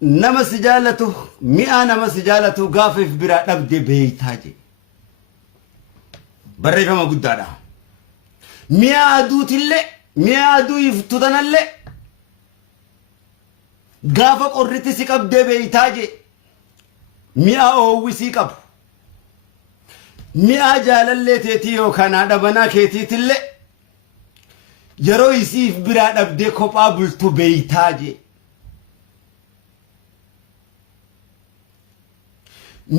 nama si jaalatu mi'a nama si jaalatu gaafa if biraa dhabde beeytaa je barreeffama guddaadha mi'a aduutillee mi'a aduu iftutanallee gaafa qorriti si qabdee beeytaa je mi'a oowwisii qabu mi'a jaalallee teetii yookaan haadha manaa keetiitillee yeroo isiif biraa dhabdee kophaa bultu beeytaa je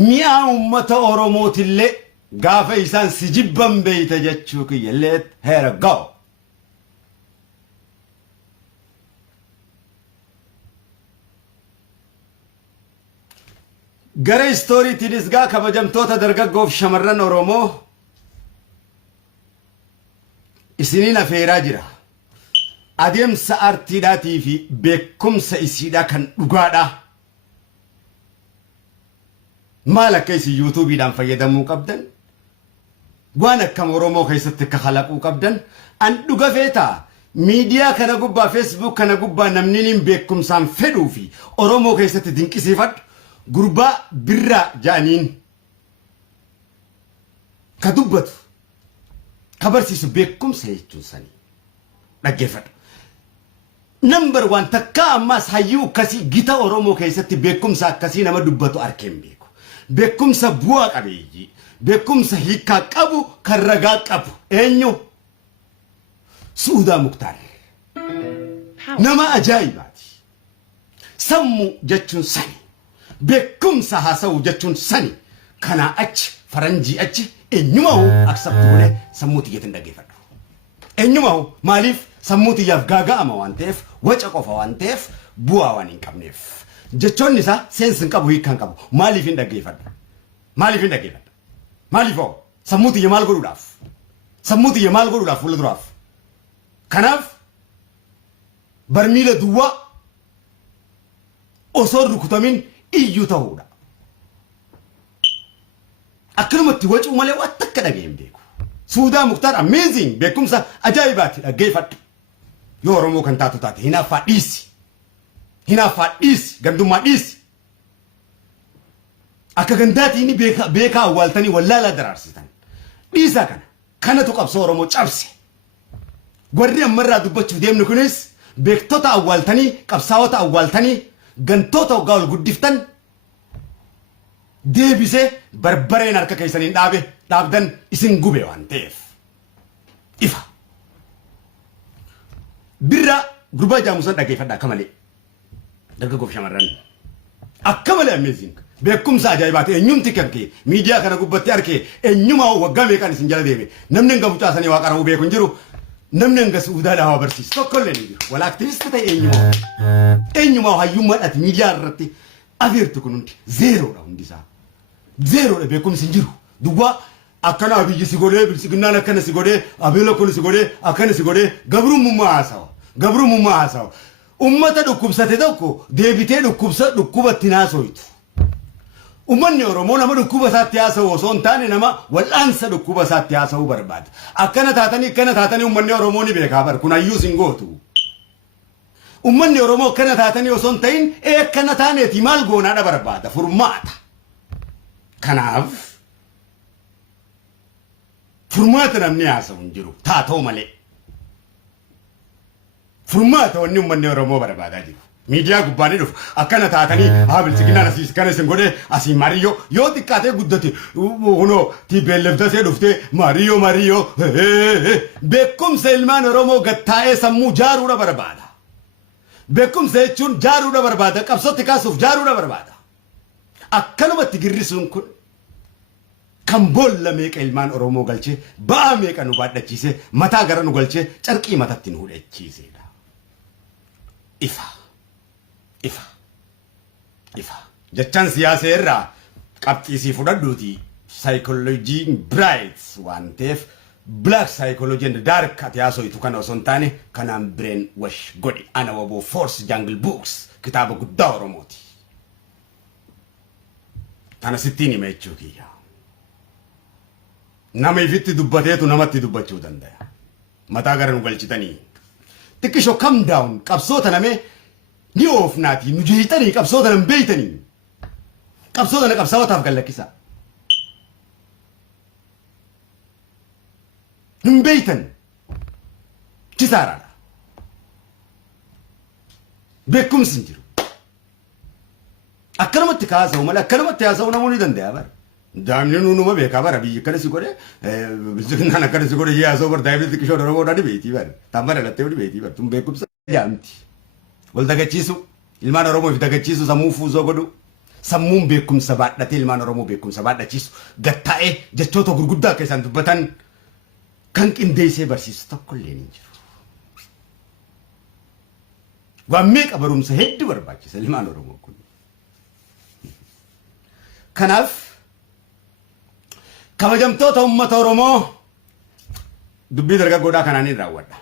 mi'a ummata oromootillee gaafa isaan si jibban beeyta jechuu kiyyallee heera ga'u gara istooriitiinis gaa kabajamtoota dargaggoof shamarran oromoo isiniin afeeraa jira adeemsa artiidhaatii fi beekumsa isiidhaa kan dhugaadhaa maal akka isin yuutuubiidhaan fayyadamuu qabdan waan akkam oromoo keessatti akka kalaquu qabdan an dhuga feetaa miidiyaa kana gubbaa feesbuuk kana gubbaa namni niin beekumsaan fedhuu fi oromoo keessatti dinqisiifadhu gurbaa birraa ja'aniin ka dubbatu ka barsiisu beekumsa jechuun sanii dhaggeeffadhu number 1 takka ammaas hayyuu akkasii gita oromoo keessatti beekumsa akkasii nama dubbatu arkeen beeku beekumsa bu'aa qabeeyyii beekumsa hiikaa qabu kan ragaa qabu eenyu suudaa muktaar nama ajaa'ibaati sammuu jechuun sanii beekumsa haasa'u jechuun sani kana achi faranjii achi eenyumahu aksabtu godhee sammuu xiyyeetiin dhaggeeffadhu eenyumahu maaliif sammuu xiyyaaf gaaga'ama waan ta'eef waca qofa waan ta'eef bu'aa waan hin qabneef jechoonni isaa seensi hin qabu hiikaa hin qabu maaliif hin dhaggeeffadhu maaliif hoo sammuu xiyya maal godhuudhaaf fuula duraaf kanaaf barmiila duwwaa osoo rukutamin iyyuu ta'uudha akkanumatti wacuu malee waan takka dhageen beeku suudaa muktaar amazing beekumsa ajaa'ibaatti dhaggeeffadhu yoo oromoo kan taatu taate hinaaffaa dhiisi gandummaa dhiisi akka gandaatiin beekaa awwaaltanii wallaalaa daraarsitan dhiisaa kanatu qabsoo oromoo cabse warri ammarraa dubbachuuf deemnu kunis beektota awwaaltanii qabsaa'ota awwaaltanii gantoota waggaa ol guddiftan deebisee barbareen harka keessaniin dhaabdan isin gube waan ta'eef ifa birra gurbaa jaamusan dhaggeeffadha akka malee dargaggoof shamarran akka malee amazing beekumsa ajaa'ibaati eenyumti kankee miidiyaa kana gubbatti arkee eenyumaa waggaa meeqaan isin jala deeme namni hanga mucaasanii waa qaramuu beeku hin jiru namni hanga suudaadhaa waa barsiisu tokkollee ni jiru wala aktivisti ta'e eenyumaa hayyummaadhaati miidiyaa irratti afeertu kun hundi zeeroodha hundisaa zeeroodha beekumsi hin jiru duwwaa akkana abiyyi si godhee bilisiginnaan akkana si godhee abeela kun si godhee akkana si godhee gabrummaa haasawa ummata dhukkubsate tokko deebitee dhukkubatti naasoytu ummanni oromoo nama dhukkuba isaatti haasa'u osoo hin taane nama wal'aansa dhukkuba isaatti haasa'uu barbaada akkana taatanii ummanni oromoo ni beekaa bar kun hayyuu sin gootu ummanni oromoo akkana taatanii osoo hin ta'in akkana taaneeti maal goonaadha barbaada furmaata kanaaf furmaata namni haasa'u hin jiru taatoo malee furmaata wanni ummanni oromoo barbaadaa jiru miidiyaa gubbaanii dhufu akkana taatanii bilisiginnaan asiis kana isin godhee asii mariyyoo yoo xiqqaatee guddate kunoo tiibeelleftasee dhuftee mariyyoo beekumsa ilmaan oromoo gattaa'ee sammuu jaaruudha barbaada beekumsa jechuun jaaruudha barbaada qabsootti kaasuuf jaaruudha barbaada akkanumatti girrisuun kun kan boolla meeqa ilmaan oromoo galchee ba'aa meeqa nu baadhachiisee mataa gara nu galchee carqii matatti nu hudhachiiseedha ifa jechaan siyaasa irraa qabxiisii fudhadhuuti saayikoloojii bright waan ta'eef black psychology and dark ati haasoitu kana osoo hin taane kanaan brain wash godhi ana waboo force jungle books kitaaba guddaa oromooti kana sittiin hima jechuu kiyya nama ifitti dubbateetu namatti dubbachuu danda'a mataa gara nu galchitanii xiqqisho come down qabsoota namee ni oofnaati nu jeetanii qabsoota nan beeytanii qabsoota na qabsaawataaf gallakkisa hin beeytan kisaaraadha beekumsi hin jiru akkanumatti kaasa'u malee akkanumatti haasa'u namoonni danda'a bara daamni numa beekaa bara biyyi akkana si godhe bizinnaan akkana si godhe haasa'u bara daa'imni xiqqishoo dhala boodaan beetii bara tambara lattee beetii bara tun beekumsa jaamti wal dagachiisu ilmaan Oromoo fi dagachiisu sammuu fuuzoo godhu sammuun beekumsa baadhatee ilmaan Oromoo beekumsa baadhachiisu gattaa'ee jechoota gurguddaa akka isaan dubbatan kan qindeessee barsiisu tokko illee hin jiru. Waan meeqa barumsa hedduu barbaachisa ilmaan Oromoo kun. Kanaaf kabajamtoota uummata Oromoo dubbii dargaggoodhaa kanaan hin raawwadha.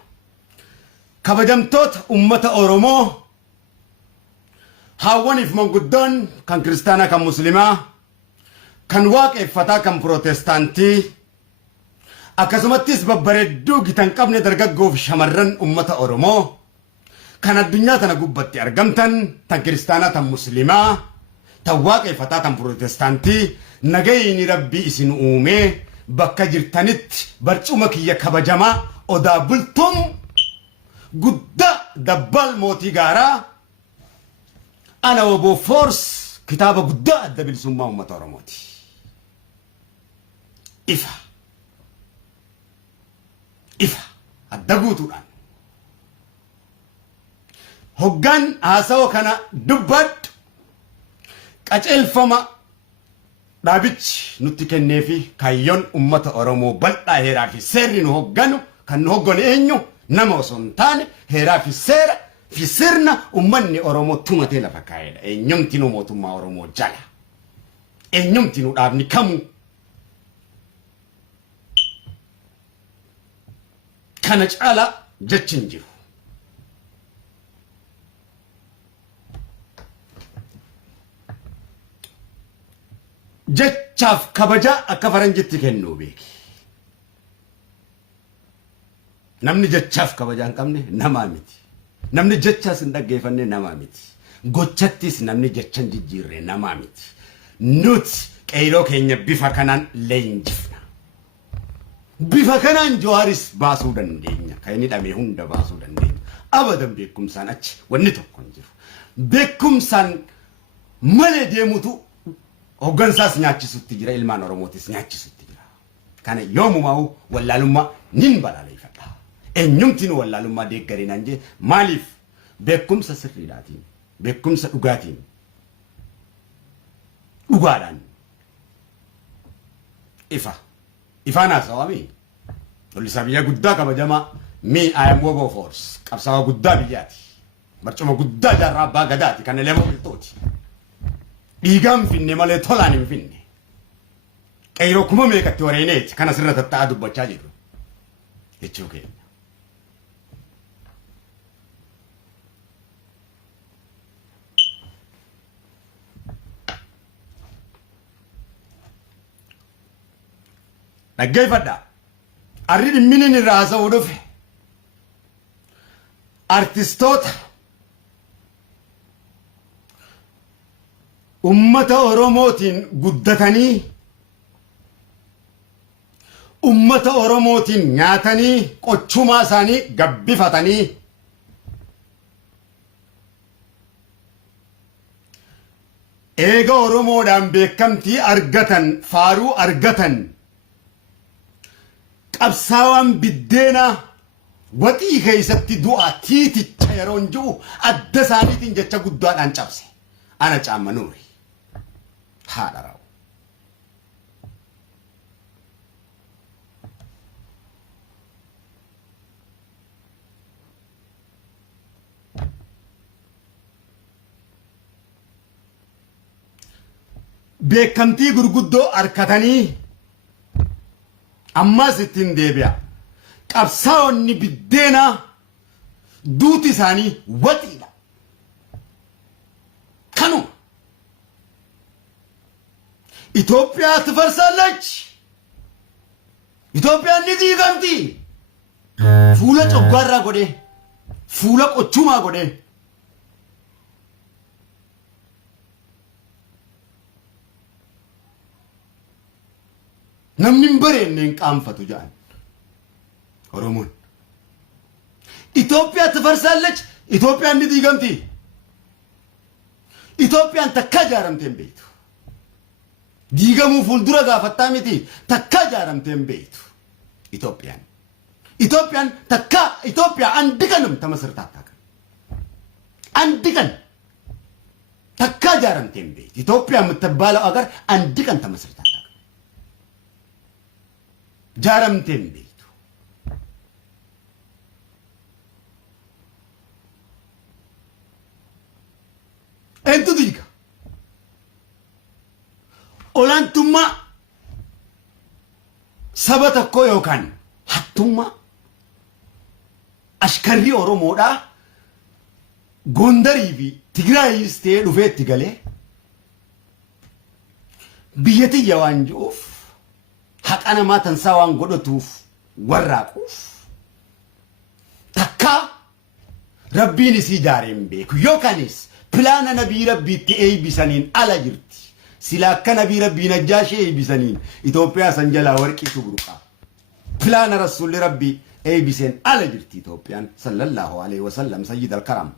Kabajamtoota uummata Oromoo haawwaniif manguddoon kan kiristaanaa kan muslimaa kan waaqeffataa kan pirootestaantii akkasumattis babbareedduu gitan qabne dargaggoof shamarran uummata Oromoo kan addunyaa tana gubbatti argamtan tan kiristaanaa tan muslimaa tan waaqeffataa tan pirootestaantii nagayni rabbii isin uumee bakka jirtanitti barcuma kiyya kabajamaa odaa bultuun guddaa dabbal mootii gaaraa ana waboo force kitaaba guddaa adda bilisummaa uummata Oromooti. Ifa adda guutuudhaan hoggaan haasawaa kana dubbadhu qaceelfama dhaabichi nutti kennee fi kaayyoon uummata Oromoo bal'aa heeraa fi seerri nu hogganu kan nu hogganu eenyu nama osoo hin taane heeraa fi seera fi sirna uummanni Oromoo tumatee lafa kaa'edha. Eenyumti nu mootummaa Oromoo jala eenyumti nu dhaabni kamuu kana caala jechi hin jiru. Jechaaf kabajaa akka faranjitti kennuu beeki. Namni jechaaf kabajaa hin qabne namaa miti. Namni jechaas hin dhaggeeffanne namaa miti. Gochattis namni jechan jijjiirre namaa miti. Nuti qeyroo keenya bifa kanaan leenjifna. Bifa kanaan Jawaaris baasuu dandeenya. Kan inni dhamee hunda baasuu dandeenya. Abadan beekumsaan achi wanni tokko hin jiru. Beekumsaan malee deemutu hoggansaas nyaachisutti jira ilmaan Oromootis nyaachisutti jira. Kana yoomumaa'u wallaalummaa nin balaaleffadha. Eenyumti nu wallaalummaa deeggarinaan jee maaliif beekumsa sirriidhaatiin beekumsa dhugaatiin dhugaadhaan ifaan haasawamii lollisaa biyya guddaa kabajamaa me I am Wabo Force qabsaawaa guddaa biyyaati barcuma guddaa jaarraa abbaa gadaati kan elemoo biltooti dhiigaan finne malee tolaan hin finne qeyroo kuma meeqatti wareeneeti kan asirra tatta'aa dubbachaa jiru jechuu keenya. Dhaggeeffadhaa arri dhimminiin irraa haasa'uu dhufe artistoota ummata Oromootiin guddatanii ummata Oromootiin nyaatanii qochumaa isaanii gabbifatanii eega Oromoodhaan beekamtii argatan faaruu argatan qabsaawaan biddeena waxii keessatti du'a tiiticha yeroon jiru adda isaaniitiin jecha guddaadhaan cabse ana caammanuuri haadha raa'u. Beekamtii gurguddoo arkatanii ammas ittiin deebi'a. Qabsaa'onni biddeena duuti isaanii waxiidha. Kanuma. Itoophiyaa ትፈርሳለች. Itoophiyaan ni diigamti. Fuula coggaarraa godhee, fuula qochumaa godhee, namni hin bareeneen qaanfatu jedhan Oromoon. Itoophiyaa tifarsaallech Itoophiyaan ni diigamti. Itoophiyaan takka ijaaramtee hin beektu. Diigamuu fuuldura gaafattaa miti takka ijaaramtee hin beektu. Itoophiyaan takka Itoophiyaa andi kanum tamasirtaa takan. Andi kan takka ijaaramtee hin beektu. Itoophiyaan muttabbaala agar andi kan tamasirtaa takan. Ijaaramtee hin beektu. Entu diga. Olaantummaa saba tokkoo yookaan hattummaa ashkarrii Oromoodhaa Gondarii fi Tigraayis ta'ee dhufee itti galee biyya tiyya waan jiruuf haqa namaa tansaa waan godhatuuf warraaquuf takkaa rabbiin isii ijaaree hin beeku yookaanis Plana nabii rabbiitti eeybisaniin ala jirti. Sila akka nabii rabbii najjaashee eeybisaniin Itoophiyaa san jalaa warqii shubruqa. Plana rasuulli rabbii eeybiseen ala jirti Itoophiyaan sallallahu alaihi wasallam sayyid al-karam.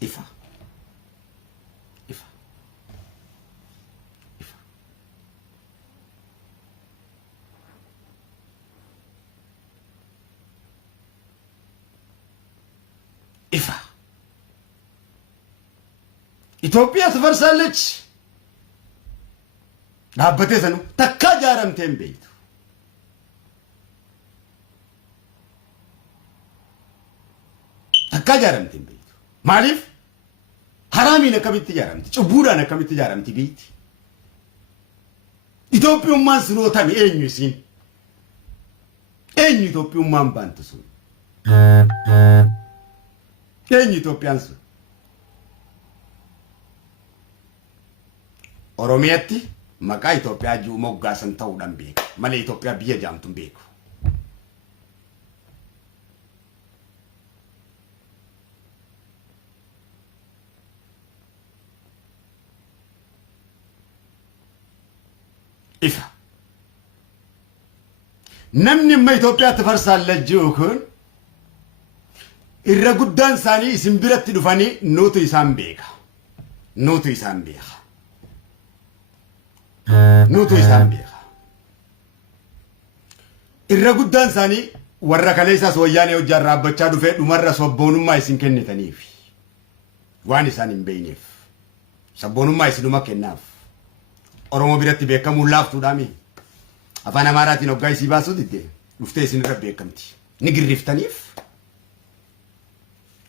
Ifa. Ifa. Ifa. Ifa. Itoophiyaa tifarsaallech dhaabbatee sanu takka ijaaramtee hin beektu. Takka ijaaramtee hin beektu. Maaliif? Haraamiin akkamitti ijaaramti? Cubbuudhaan akkamitti ijaaramti beekti? Itoophiyummaan sinootame eenyu isiin? Eenyu Itoophiyummaan baantu sun? Eenyu Itoophiyaan sun? Oromiyaatti maqaa Itoophiyaa jiru moggaasan ta'uudhaan beeku. Malee Itoophiyaa biyya jaamtu hin beeku. Ifa. Namni amma Itoophiyaa tifarsaallee jiru kun irra guddaan isaanii isin biratti dhufanii nuutu isaan beeka. Nuutu isaan beeka. Nuutu isaan beeka. Irra guddaan isaanii warra kaleessaas wayyaanee hojjaan raabbachaa dhufee dhumarra sabboonummaa isin kennitaniif waan isaan hin beekneef sabboonummaa isinuma kennaaf Oromoo biratti beekamuun laaftuudhaami afaan Amaaraatiin hoggaa isii baasuu didde dhuftee isinirra beekamti ni girriftaniif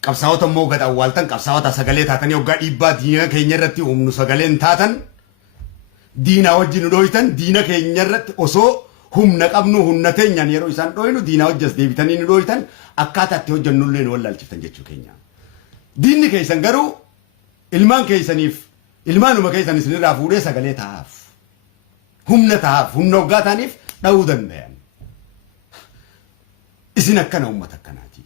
qabsaa'ota immoo gad awwaaltan qabsaa'ota sagalee taatanii hoggaa dhiibbaa diina keenya irratti uumnu sagaleen taatan diina wajjin dhooytan diina keenya irratti osoo humna qabnu humna teenyaan yeroo isaan dhooynu diina wajjas deebitanii ni dhooytan akkaataa itti hojjannullee nu wallaalchiftan jechuu keenya. Diinni keessan garuu ilmaan keessaniif ilmaanuma keessan isinirraa fuudhee sagalee taa'aaf humna taa'aaf humna hoggaa ta'aniif dha'uu danda'an. Isin akkana uummata akkanaati.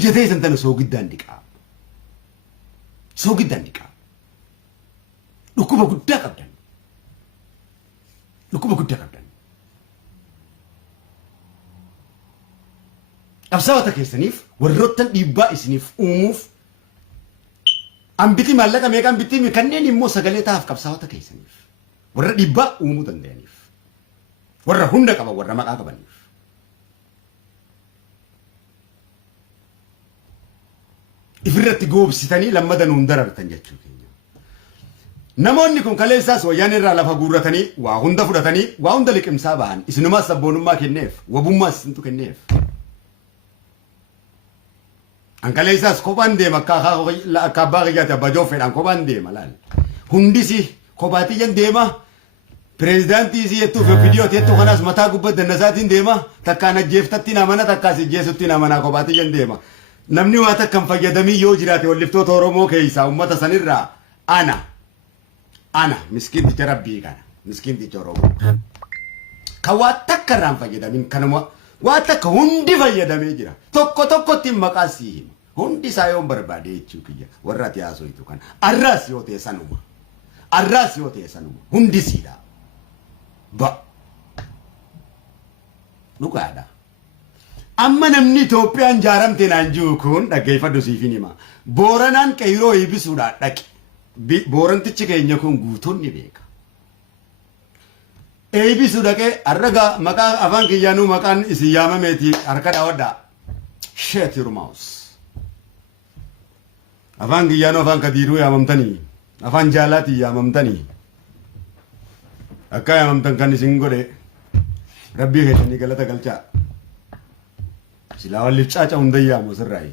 Ija teessan tana soogiddaan dhiqaa. Soogiddaan dhiqaa. Dhukkuba guddaa qabdan. Dhukkuba guddaa qabdan. Qabsaa'ota keessaniif warroottan dhiibbaa isiniif uumuuf ambiti maallaqa meeqaan bittii kanneen immoo sagalee taa'aaf qabsaa'ota keessaniif warra dhiibbaa uumuu danda'aniif warra hunda qaban warra maqaa qabaniif. Ifirratti goobsitanii lammadan hundarartan jechuu keenya. Namoonni kun kaleessaas wayyaan irraa lafa guurratanii waa hunda fudhatanii waa hunda liqimsaa bahan isinumaas sabboonummaa kenneef wabummaas isintu kenneef. An kaleessaas kophaan deema akka abbaa kiyyaatti abbaa joofeedhaan kophaan deema laal. Hundisi kophaatiyyan deema pireezidaantii isii jettuuf viidiyoo jettu kanaas mataa gubbaa dannasaatiin deema takkaan ajjeeftatti namana takkaas ijjeesutti namanaa kophaatiyyan deema. Namni waa takkan fayyadamii yoo jiraate walliftoota Oromoo keessaa uummata sanirraa ana miskiinticha rabbii kana miskiinticha Oromoo kan waa takka irraan fayyadamin kanuma waa takka hundi fayyadamee jira tokko tokkotti maqaa sii hima hundi isaa yoon barbaade jechuu kiyya warra ati haasoitu kana arraas yoo ta'e sanuma arraas yoo ta'e sanuma hundi siidha ba dhugaadha amma namni Itoophiyaan jaaramte naan jiru kun dhaggeeffadhu siifin hima Booranaan qeyroo eebisuudhaan dhaqe Boorantichi keenya kun guutuun ni beeka eebisu dhaqe arraga maqaa afaan kiyyaanuu maqaan isin yaamameeti harka dhawadhaa shut your mouth afaan kiyyaanuu afaan kadiiruu yaamamtanii afaan jaalaatii yaamamtanii akka yaamamtan kan isin godhe rabbii keessanii galata galchaa silaa walli caaca hunda yaamu sirraayi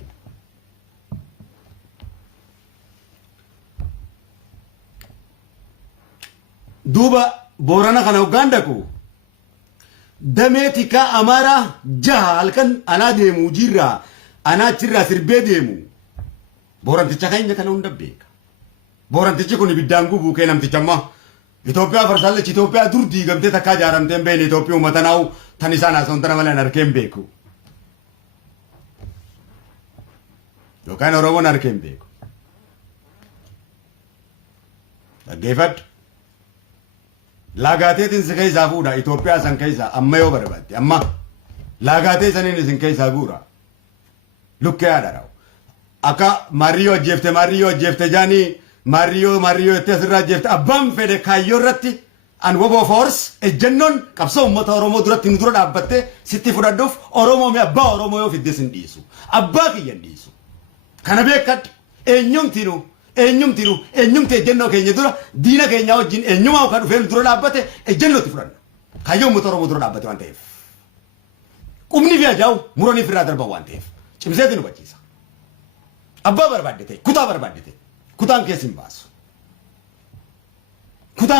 duuba Boorana kana Ugaandaku dameetika Amara jaha halkan anaa deemu jirra anaa achirraa sirbee deemu Booranticha keenya kana hunda beeka Boorantichi kun ibiddaan gubuu kee namticha amma Itoophiyaa farsaallechi Itoophiyaa dur diigamtee takkaa jaaramteen beene Itoophiyaa uummatanaa'u tan isaan haasa'uun tana malee harkeen beeku yookaan Oromoon harkeen beeku dhaggeeffadhu laagaateetiin si keessaa fuudha Itoophiyaa san keessaa amma yoo barbaadde amma laagaatee saniin isin keessaa guura lukkee haadhara'u akka Maariyyoo ajjeefte jaanii Maariyyoo itti asirraa ajjeefte abbaan fedhe kaayyoo irratti an woboo force ejjennoon qabsoo uummata Oromoo duratti nu dura dhaabbattee sitti fudhadhuuf Oromoo mi abbaa Oromoo yoo fiddes hin dhiisu abbaa kiyyan dhiisu kana beekadhu eenyumti ejjennoo keenya dura diina keenya wajjin eenyumaa kan dhufee dura dhaabbate ejjennootti fudhanna kaayyoo uummata Oromoo dura dhaabbate waan ta'eef qubni fi ajaa'u muraniif irraa darban waan ta'eef cimseetti nu bachiisa abbaa barbaaddete kutaa barbaaddete kutaan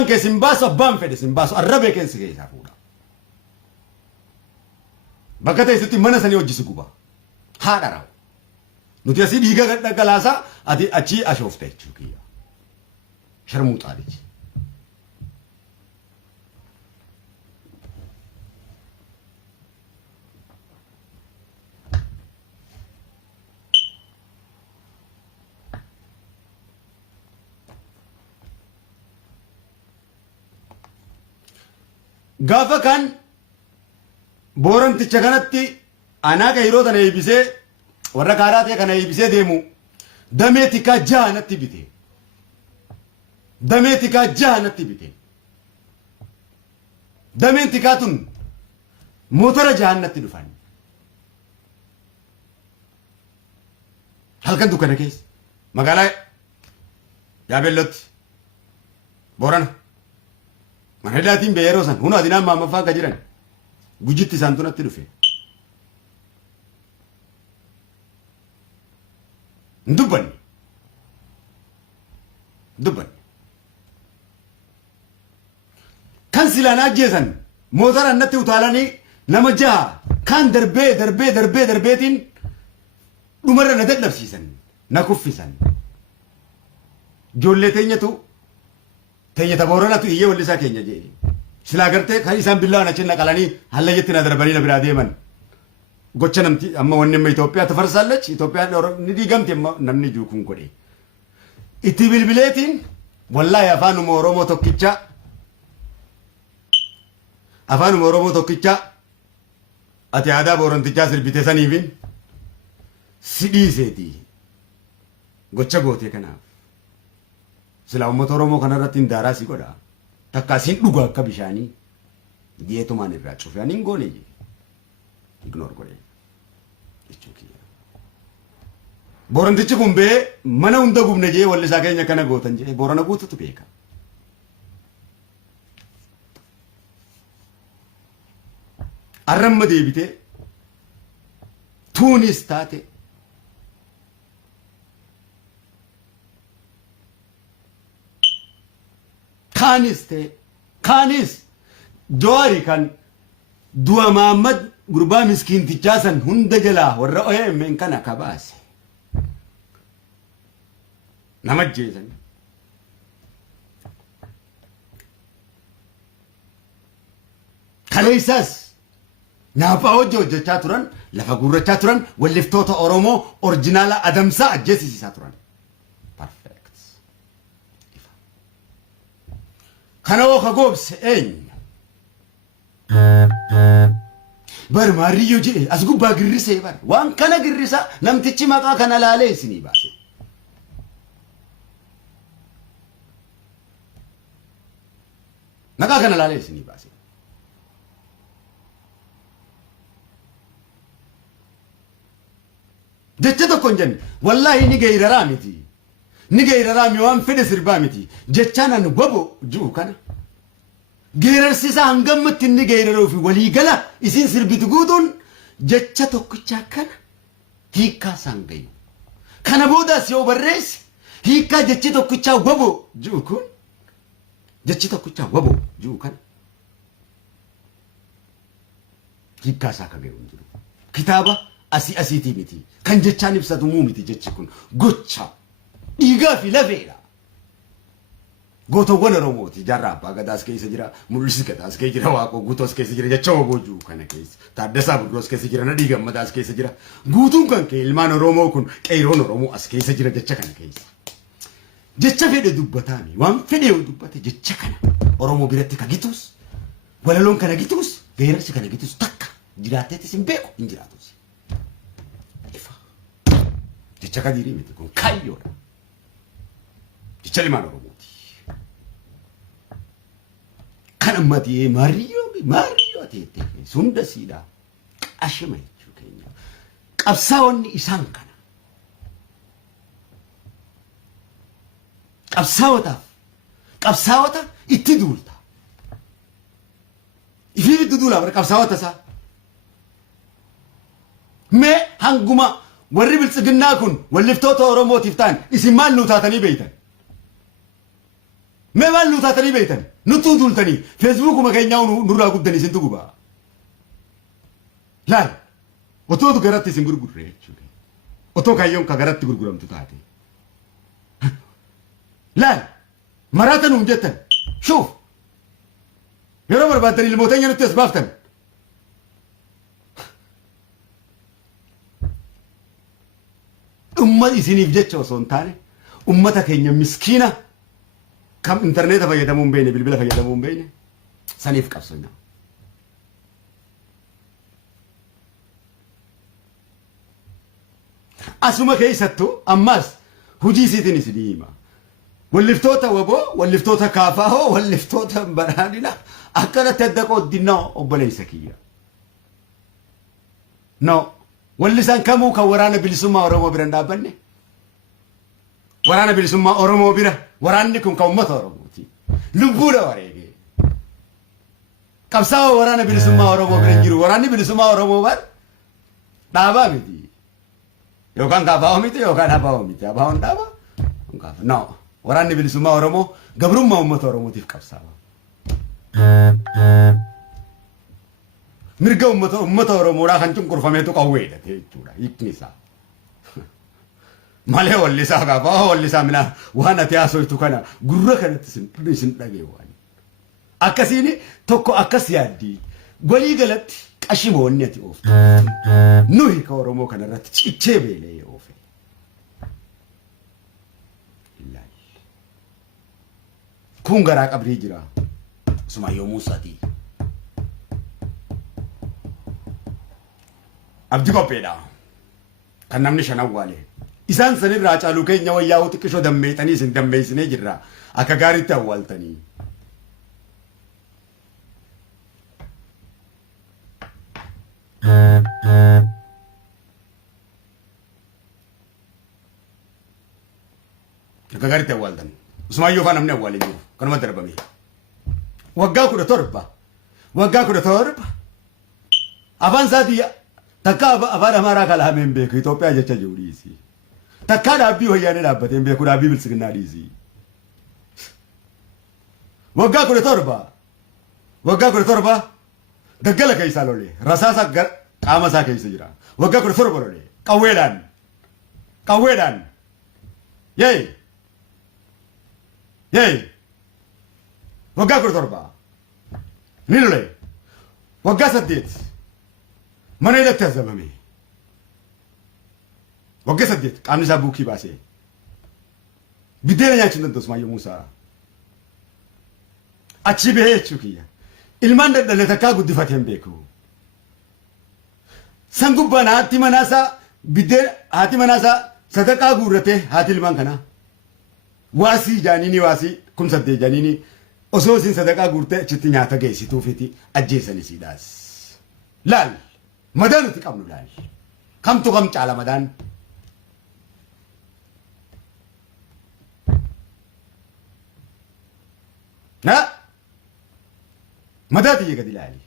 keessin baasu abbaan fedhe sin baasu arrabee keessi keessaa fuudha bakka teessutti mana sanii hojjisi guba haadha raa'u nuti asii dhiiga dhaggalaasaa ati achii ashoofte jechuu kiyya sharmuuxaalichi gaafa kan Booranticha kanatti anaa qeyroo tana eebisee warra kaaraa ta'e kana eebisee deemu damee tikaa jahanatti bite dameen tikaa tun motora jahannatti dhufan halkan dukkana keessa magaalaa Yaabeellotti Boorana mana hidhaatiin bee yeroo san hunaa dinaan maammaffaa akka jiran gujitti isaan tunatti dhufe dubbanni kan silaan ajjeesan motora annatti utaalanii nama jaha kan darbeetiin dhumarra na dadhabsiisan na kuffisan ijoollee teenyatu Booranatu iyyee wallisaa keenya jedhe silaa gartee kan isaan billaan achi naqalanii hallayyetti na darbanii na biraa deeman gocha namti amma wanni amma Itoophiyaa tafarsaallech Itoophiyaan ni diigamte amma namni jiru kun godhe itti bilbileetiin wallaahi afaanuma Oromoo tokkicha ati aadaa Boorantichaa sirbite saniifin si dhiiseeti gocha gootee kanaaf silaa uummata Oromoo kanarratti hin daaraa si godha takka siin dhugaa akka bishaanii diyeetumaan irraa cufe ani hin goone ignore godhe jechuu kiyya Boorantichi kun bee mana hunda gubne jee wallisaa keenya kana gootan jee Boorana guututu beeka arramma deebite tuunis taate kaanis Jawaari kan du'a Mahammad gurbaa miskiintichaa san hunda jalaa warra OMN kana kabaase nama jeesan kaleessas nyaaphaa hojjechaa turan lafa gurrachaa turan walliftoota Oromoo orjinaala dhamsaa ajjeesisaa turan. كانوا خجوبس إين بر ماريو جي أسقو باقرسة بر وان كان قرسة نم تجي مكا كان لا ليسني بس مكا كان لا ليسني بس جتة كونجن والله نيجي رامتي نيجي رامي وان فيد سربامتي جتانا نبوبو جو كنا غير سيسا هنغمت نيجي روفي ولي غلا يسين سربي تقودون جتة كوتشا كنا هيكا سانغيو كنا بودا سيو بريس هيكا جتة كوتشا وبو جو كون جتة كوتشا وبو جو كنا هيكا ساكا غيرون جو كتابة أسي تيمتي كان جتشاني بساتو مومتي جتشكون غوتشا إيغا في لفيلا غوتو غونا روموتي جارابا غداس كيس جرا مولسي كداس كيس جرا واكو غوتوس كيس جرا جتشو غوجو كان كيس تادسا بروس كيس جرا نديغا مداس كيس جرا غوتون كان كي المانو رومو كون كيرونو رومو اس كيس جرا جتشا كان كيس جتشا فيدي دوبتامي وان فيدي دوبتي جتشا كان رومو بيرتي كاغيتوس ولا لون كان غيتوس غيرسي كان غيتوس تاكا جراتيتي سيمبيكو انجراتوس جتشا كاديري ميتي كون كايورا جتشا لي مانو روموتي كان ماتي ماريو تيتي سوندا سيدا اشما يچو كينيا قبساوني إسان كان قبساوتا اتدولتا إفي تدولا بر قبساوتا سا ما هنغما وري بلصقنا كن ولفتوتا اورومو تفتان اسمان لوتاتني بيتن ما مال لوتاتني بيتن نتو دولتني فيسبوك ما كايناو نورا غدني سنتو غبا لا وتو تو غراتي سنغور غري وتو كايون كغراتي غرغرم تاتي لا مراتن وجتن شوف يا رب باتري الموتين نتس بافتن أمة إسيني بجتشو سونتاني أمة كينيا مسكينة كم إنترنت فيدمون بيني بالبلا فيدمون بيني سنيف كابسونا أسمع كيستو أماس هجي سيتني سديما واللفتوتا وبو واللفتوتا كافاهو واللفتوتا برانينا أكنا تدقو الدينا أبلي سكية نو واللسان كمو كورانا بلسما أورمو برندا بني ورانا بلسما أورمو برا ورانكم كومة أورموتي لبورا وريجي كبسا ورانا بلسما أورمو برنجيرو وراني بلسما أورمو بر دابا ميتي يوكان كافاو ميتي يوكان هباو ميتي هباون دابا نو وراني بلسما أورمو قبرم أمة أورموتي في كبسا مرجع أمة أورمو را خنجم كرفاميتو كويدا تيجورا يكنيسا ماله واللسا كافا واللسا منا وهنا تياسو يتوكنا غرة كانت تسن تلاقيوان أكاسيني توكو أكاسيادي غولي غلط أشيمو نيتي أوف نوهي كورمو كنا رات تشيبي لي أوف لا كونغراك أبريجرا سما يومو ساتي أبدي كوبيدا كان نمني شناوالي إسان سنيد راجع لوكي نيا وياو تكشوا دمي تاني سن دمي سني جرا أكاغاري تاوال تاني أكاغاري تاوال تاني اسمع يوفا نمني أولي يوف كانوا ما دربامي وقاكو ده تورب أفان سادي تكا أفان همارا كلا همين بيكو إثيوبيا جتا جوريسي تكا دابي ويانا دابتين بيكو دابي بلسكنا ديسي وقاكو ده توربا دقلا كيسا لولي رساسا قامسا كيسا جرا وقاكو ده توربا لولي قويدان ياي وقاكو ده توربا نيلولي وقا سديت ماني لك تهزممي وقا سديت قامني سابوكي باسي بدينا ياچن تنتوس مايو موسى achi bahee jechuudha. Ilmaan dadhalee takkaa guddifateen beeku. San gubbaan haati manaasaa biddeen haati manaasaa sadaqaa guurratee haati ilmaan kanaa. Waasii jaaniini waasii kumsaddee jaaniini osoo isin sadaqaa guurtee achitti nyaata geessituufiti ajjeesanisiidhaas. Laal madaan nuti qabnu laal. Kamtu kam caala madaan. Na madaati gadi laali.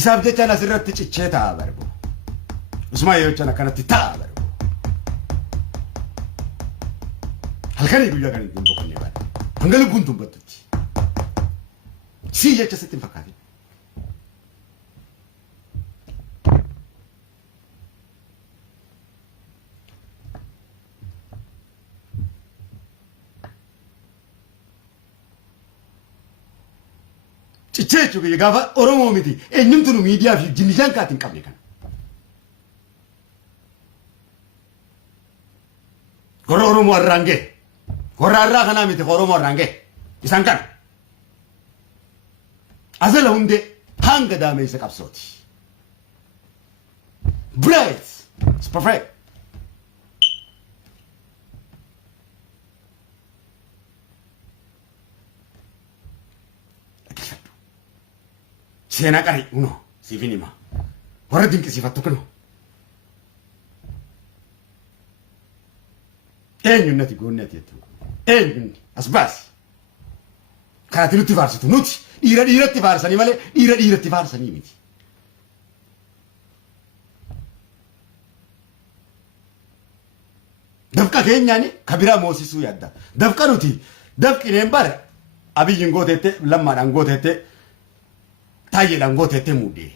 Isaaf jechaan asirratti cichee ta'a barbu. Usmaa yoo jechaan akkanatti ta'a barbu. Halkanii guyyaa kan ittiin boqonnee baadha. Hanga lubbuun tumbattutti. Sii jecha sitti hin fakkaatin. Cichee jechuudha gaafa Oromoo miti eenyumtu nu miidiyaa fi jinnijaan kaatiin qabne kana. Warra Oromoo har'aan gahe. Warra har'aa kanaa miti Oromoo har'aan gahe. Isaan kana. Asala hundee hanga daameessa qabsooti. Bright. It's perfect. Seenaa qarii uno siifin hima. Warra dinqisiifattu kunoo. Eenyuun nati goonni ati jettu. Eenyuun as baasi. Kanaati nutti faarsitu nuti dhiira dhiiratti faarsanii malee dhiira dhiiratti faarsanii miti. Dafqa keenyaani kabiraa moosisuu yaadda. Dafqa nuti dafqineen bara abiyyiin gooteette lammaadhaan gooteette taayyeedhaan gooteette muudee.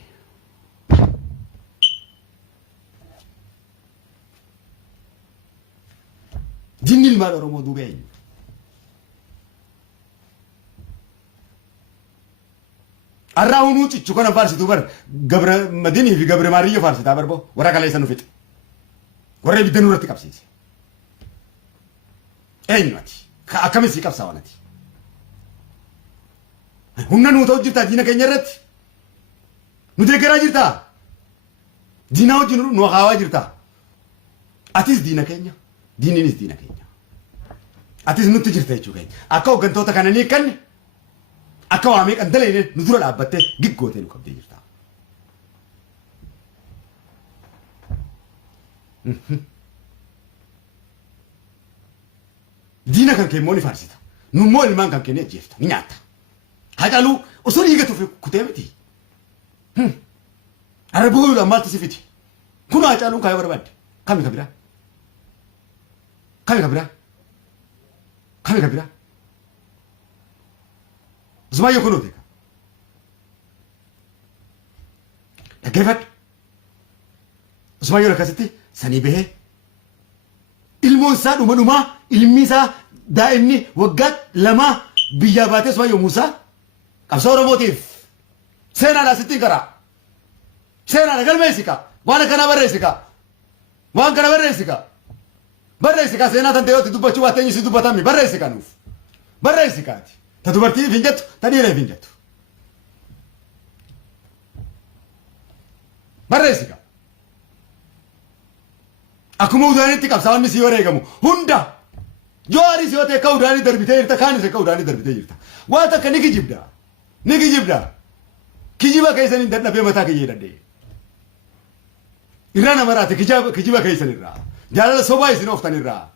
Jinni ilmaan Oromoo duuba eenyu. Arraa hunuu cichu kana faarsituu bar Gabra Madinii fi Gabra Maariyyoo faarsitaa barboo warra kaleessa nu fixe. Warra ibidda nurratti qabsiise. Eenyu ati? Akkamis qabsaa waan ati? Humna nuu ta'u jirtaa diina keenya irratti? Nu deeggaraa jirtaa? Diinaa wajjin nu haawaa jirtaa? Atis diina keenya, diininis diina keenya. Atis nutti jirta jechuu keenya. Akka hooggantoota kana ni kanne akka waamee kan dalee nu dura dhaabbattee giggootee nu qabdee jirta. Diina kan keemmoo ni faarsita. Nummoo ilmaan kan kennee ajjeefta ni nyaata. Hacaaluu osoo dhiigatuuf kutee miti. Arabuudhaan maaltu si fiti? Kun Hacaaluun kaayoo barbaadde. Kami ka biraa? Kami ka biraa? Kami ka biraa? Usmaayyoo kunoo teeka. Dhaggeeffadhu. Usmaayyoo akkasitti sanii bahee ilmoon isaa dhumaa ilmi isaa daa'imni waggaa lamaa biyyaa baatee Usmaayyoo Muusaa qabsoo Oromootiif seenaadhaa sittiin karaa. Seenaadha galmeessika. Waan akkanaa barreessika. Waan kana barreessika. Barreessika seenaa tan ta'eetti dubbachuu waan ta'eenyi si dubbatami barreessika nuuf. Barreessikaati. Ta dubartiif hin jettu ta dhiiraaf hin jettu. Barreessika. Akkuma udaanitti qabsaa'onni si yoo eegamu hunda yoo aris yoo ta'e akka udaanii darbitee jirta kaanis akka udaanii darbitee jirta. Waan takka ni kijibda. Ni kijibda. Kijiba keessan hin dadhabee mataa kiyyee dadhee. Irraa nama raate kijiba keessan irraa. Jaalala sobaa isin ooftan irraa.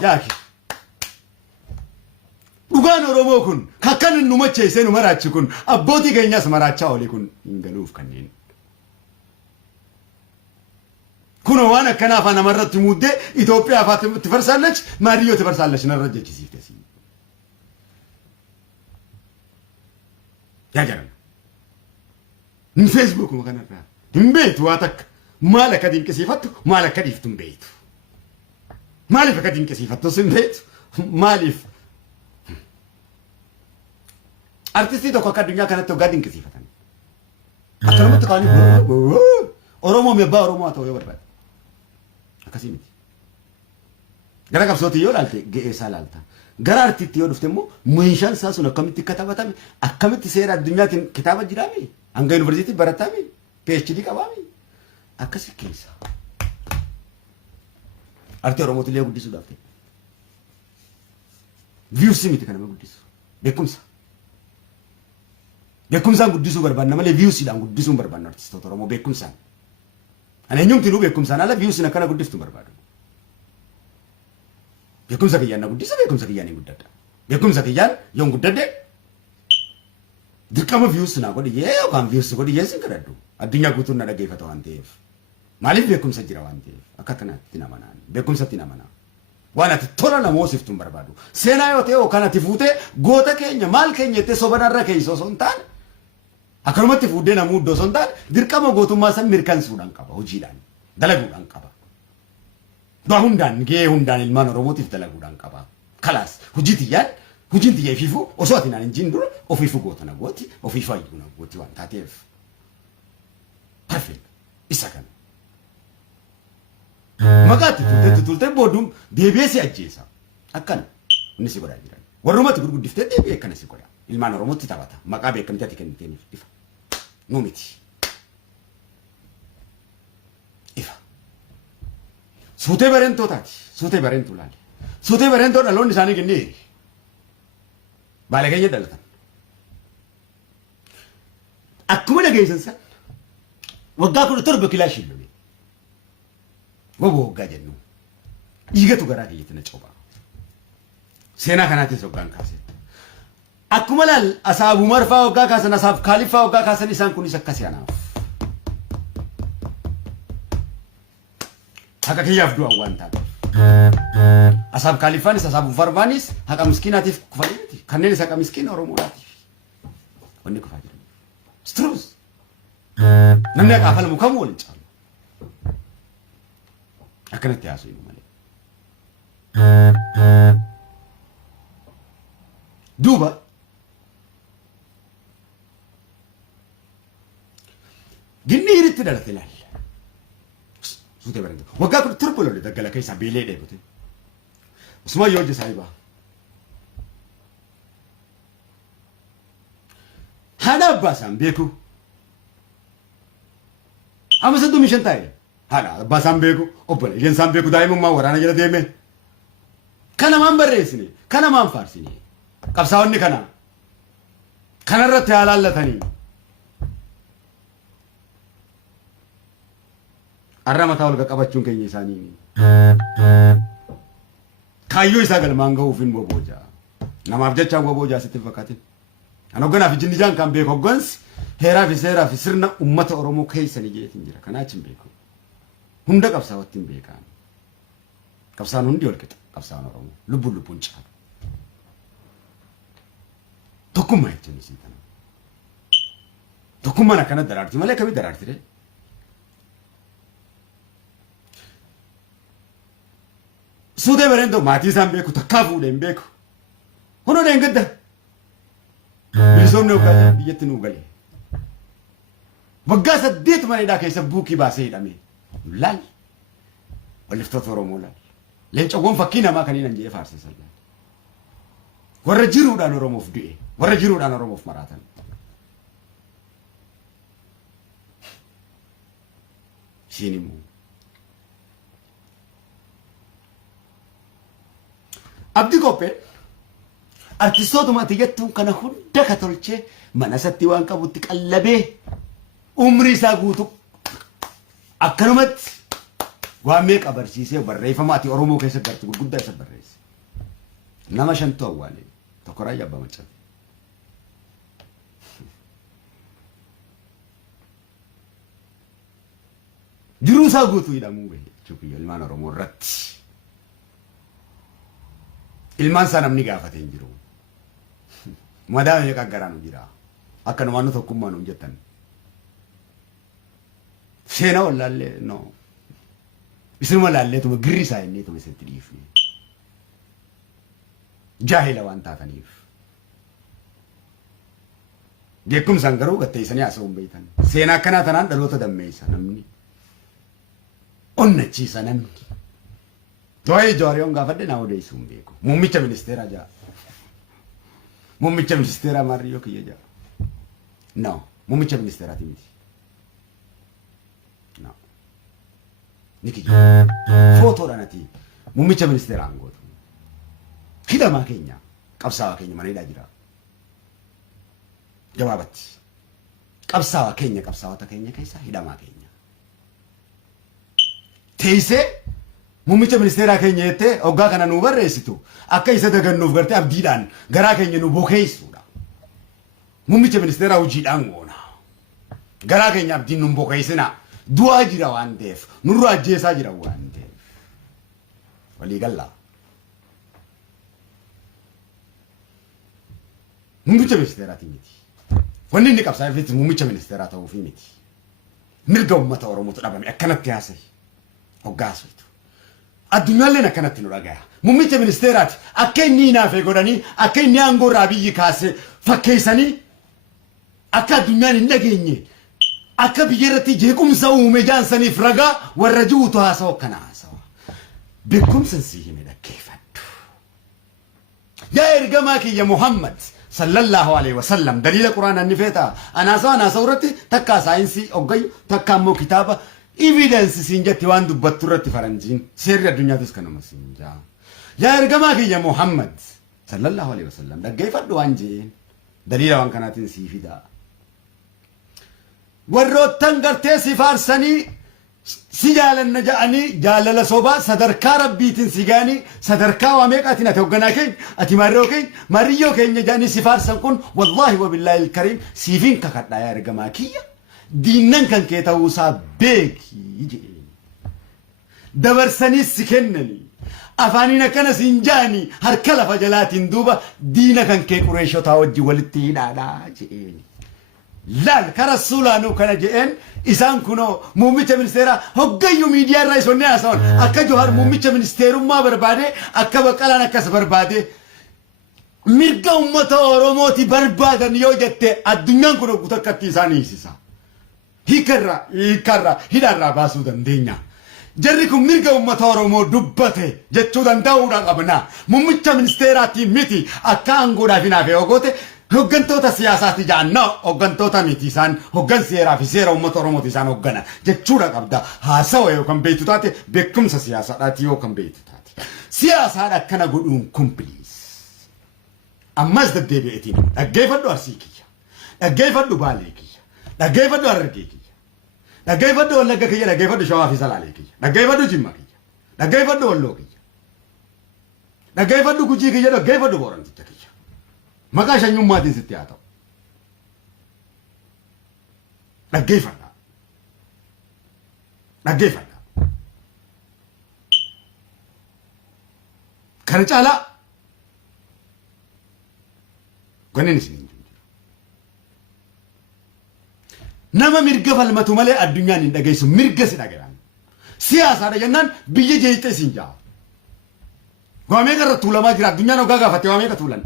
Yaaki. Dhugaan Oromoo kun akkan nu macheessee nu maraachi kun abbootii keenyas maraachaa oole kun hin galuuf kanneen. Kunoo waan akkanaa afaan namarratti muuddee Itoophiyaa afaan itti farsaallechi Maariyyoo itti farsaallechi narra jechisiifte. Yaa jaran. Ni Facebook kanarraa. Hin beektu waa takka. Maal akka dinqisiifattu maal akka dhiiftu hin beektu. Maaliif akka dinqisiifattu hin beektu. Maaliif. Artistii tokko akka addunyaa kanatti hoggaa dinqisiifatan. Akkanumatti kaanii Oromoo meebbaa Oromoo haa ta'u yoo barbaade. Akkasii miti. gara qabsooti yoo laalte ge'eesaa laalta gara artiitti yoo dhufte immoo meeshaan isaa sun akkamitti katabatame akkamitti seera addunyaatiin kitaaba jiraame hanga yuunivarsiitii baratame PhD qabaame akkasi keessa artii oromootillee guddisuudhaaf ta'e views miti kana guddisu beekumsaan guddisuu barbaanna malee viewsiidhaan guddisuun barbaanna artistoota oromoo beekumsaan ana eenyumti nu beekumsaan ala viewsiin akkana guddiftu barbaadu beekumsa kiyyaan na guddisa beekumsa kiyyaan hin guddadha beekumsa kiyyaan yoon guddadde dirqama views naa godhiyee yookaan views godhiyee sin kadhadhu addunyaa guutuun na dhaggeeffata waan ta'eef maaliif beekumsa jira waan ta'eef akka kanatti namanaan beekumsatti namanaa waan ati tola namoosiftuun barbaadu seenaa yoo ta'e yookaan ati fuutee goota keenya maal keenya itti sobanarra keessoo son taane akkanumatti fuudhee namuu iddoo son taane dirqama gootummaa san mirkansuudhaan qaba hojiidhaan dalaguudhaan qaba dua hundaan gee hundaan ilmaan oromootiif dalaguudhaan qaba kalaas hojiin tiyyaa ifiifu osoo ati naan injiin dura ofiifu goota na gooti ofiifu ayyuu na gooti waan taateef perfect isa kana maqaatti tulte boodum deebi'ee si ajjeesa akkana inni si godhaa jiran warrumatti gurguddiftee deebi'ee akkana si godhaa ilmaan oromootti taphata maqaa beekamtii ati kenniteeniif ifa nu miti ifa suutee barentootaati suutee barentuu laale suutee barentoo dhaloonni isaanii kenneeri baala keenya dhalatan akkuma dhageessan san waggaa 17 kilaashii lole waggaa jennu dhiigatu garaa keeyyatti na coba seenaa kanaatis waggaan kaase akkuma laal asaabu marfaa waggaa kaasan asaaf kaalifaa waggaa kaasan isaan kunis akkasii anaaf haka kiyyaaf du'an waan taate asaaf kaalifaanis asaabu farmaanis haqa miskiinaatiif kufanii kanneen haqa miskiina oromoodhaatiif wanni kufaa jiran struus namni haqa falmu kamuu waliin caalu akkanatti haasa'u malee duuba ginni hiritti dhalate laal suutee barante waggaa 17 lolle daggala keessaa beelee dheebote usuma yoo hojje saayibaa haadha abbaa isaan beeku amma 35 taa'e haadha abbaa isaan beeku obboleeyyan isaan beeku daa'imummaa waraana jala deeme kana maan barreessine kana maan faarsine qabsaa'onni kanarratti haalaallatanii arra mataa ol qabachuun keenya isaanii kaayyoo isaa galmaan ga'uuf hin bobooja namaaf jechaan bobooja sitti fakkaate an hogganaaf jinni jaan kan beeku hoggansi heeraa fi seeraa fi sirna ummata oromoo keessanii jeetiin jira kanaa achi hin beeku hunda qabsaa'otti hin beekan qabsaan hundi ol qixa qabsaan oromoo lubbuun caala tokkummaa jechuun isin kana tokkummaan akkana daraarti malee kamii daraartire suutee barentoo maatii isaan beeku takkaa fuudhee hin beeku hunoo deengadda bilisoomni hoggaa biyyatti nuu galee waggaa 8 maneedhaa keessa buukii baasee hidhame laal waliftoota oromoo laal leencawwan fakkii namaa kaniin an jedhee faarsisan laal warra jiruudhaan oromoof du'e warra jiruudhaan oromoof maraatan siin immoo abdi kophee artistootuma jettuun kana hunda ka tolchee mana isatti waan qabutti qallabee umrii isaa guutuu akkanumatti waan meeqa barsiisee barreeffama ati oromoo keessa gartu gurguddaa isa barreesse nama 5 awwaalee tokko raayyaa abbaa macaa jiruu isaa guutuu hidhamuu bahe jechuudha ilmaan oromoo irratti ilmaan isaa namni gaafate hin jiru madaa'e meeqa garaan jira akkanumaan nu tokkummaan hin jettan seenaa wallaallee no isuma laalleetuma girri isaa inni tuma isatti dhiifne jaahila waan taataniif beekumsaan garuu gatteessanii haasa'uun beektan seenaa akkanaa tanaan dhaloota dammeessa namni onnachiisa namni Doy Jorion Gavade nowadays Umbeko. Mumicha Ministera Ja. Mumicha Ministera Mario Kiyaja. No. Mumicha Ministera Timiti. No. Niki. Foto Ranati. Mumicha Ministera Angot. Hidama Kenya. Kapsawa Kenya Manida Jira. Jawabati. Kapsawa Kenya Kapsawata Kenya Kaisa Hidama Kenya. Teise Mumicha Ministera Kenya ete ogga kana nu barreessitu akka isa dagannuuf garte abdiidhaan garaa keenya nu bokeessuudha. Mumicha Ministera hojiidhaan goona. Garaa keenya abdiin nu bokeessina. Du'aa jira waan ta'eef nurra ajjeesaa jira waan ta'eef. Walii galla. Mumicha Ministera miti. Wanni inni qabsaa'eef Mumicha Ministera ta'uuf miti. Mirga uummata Oromootu dhabame akkanatti haasa'e. Hoggaasoitu. Addunyaalleen akkanatti nu dhagaya. Mumicha Ministeraati akka inni hinaafee godhanii akka inni aangoo irraa biyyi kaase fakkeessanii akka addunyaan hin dhageenye akka biyya irratti jeequmsa uume jaansaniif ragaa warra ji'uutu haasawa akkana haasawa. Beekumsa sii hime dhaggeeffadhu. Yaa ergamaa kiyya Muhammad sallallahu alaihi wasallam daliila quraanaa ni feeta. Anaasaa irratti takkaa saayinsii oggayu takkaa immoo kitaaba evidence sinjatti waan dubbattu irratti faranjiin seerri addunyaatis kanuma sinjaa. Yaa ergamaa kiyya Muhammad sallallahu alaihi wasallam dhaggeeffadhu waan jeen daliila waan kanaatiin sii fidaa. Warroottan gartee si faarsanii si jaalanna ja'anii jaalala sobaa sadarkaa rabbiitiin si gaanii sadarkaa waa meeqaatiin ati hoogganaa keenya ati mariyyoo keenya ja'anii si faarsan kun wallaahi wabillaahi ilkariim siifin kakadhaa yaa ergamaa kiyya. Diinnan kan kee ta'uusaa beekii jedheen. Dabarsanis si kennanii. Afaaniin akkana siin jaanii harka lafa jalaatiin duuba diina kan kee Qureeshotaa wajjin walitti hidhaadhaa jedheen. Laal kara suulaanuu kana jedheen isaan kunoo muummicha ministeeraa hoggayyuu miidiyaa irraa isonni haasawan akka Johaar muummicha ministeerummaa barbaade akka Baqqalaan akkas barbaade mirga uummata Oromooti barbaadan yoo jette addunyaan kun oggu takkatti isaan hiisisa. Hiikarra hidharraa baasuu dandeenya. Jarri kun mirga uummata Oromoo dubbate jechuu danda'uudha qabna. Muummicha ministeeraatiin miti akka aangoodhaaf hinaafee ogoote hoggantoota siyaasaati jaannaa hoggantoota miti isaan hoggan seeraa fi seera uummata Oromooti isaan hoggana jechuudha qabda. Haasawa yookaan beektu taate beekumsa siyaasaadhaati yookaan beektu taate. Siyaasaadha akkana godhuun kumpliis. Ammas deddeebi'eetiin dhaggeeffadhu Arsii kiyya. Dhaggeeffadhu Baalee kiyya. Dhaggeeffadhu Harargee kiyya. Dhaggeeffadhu Wallagga kiyya. Dhaggeeffadhu Shawaa fi Salaalee kiyya. Dhaggeeffadhu Jimma kiyya. Dhaggeeffadhu Walloo kiyya. Dhaggeeffadhu Gujii kiyya. Dhaggeeffadhu Booranticha kiyya. Maqaa shanyummaatiin sitti haa ta'u. Dhaggeeffadha. Dhaggeeffadha. Kana caalaa ganneen isin nama mirga falmatu malee addunyaan hin dhageessu mirga si dhagayaan. Siyaasaadha jennaan biyya jeeqxee siin jaa. Waamee garra tuulamaa jira addunyaan hoggaa gaafatte waamee ka tuulan.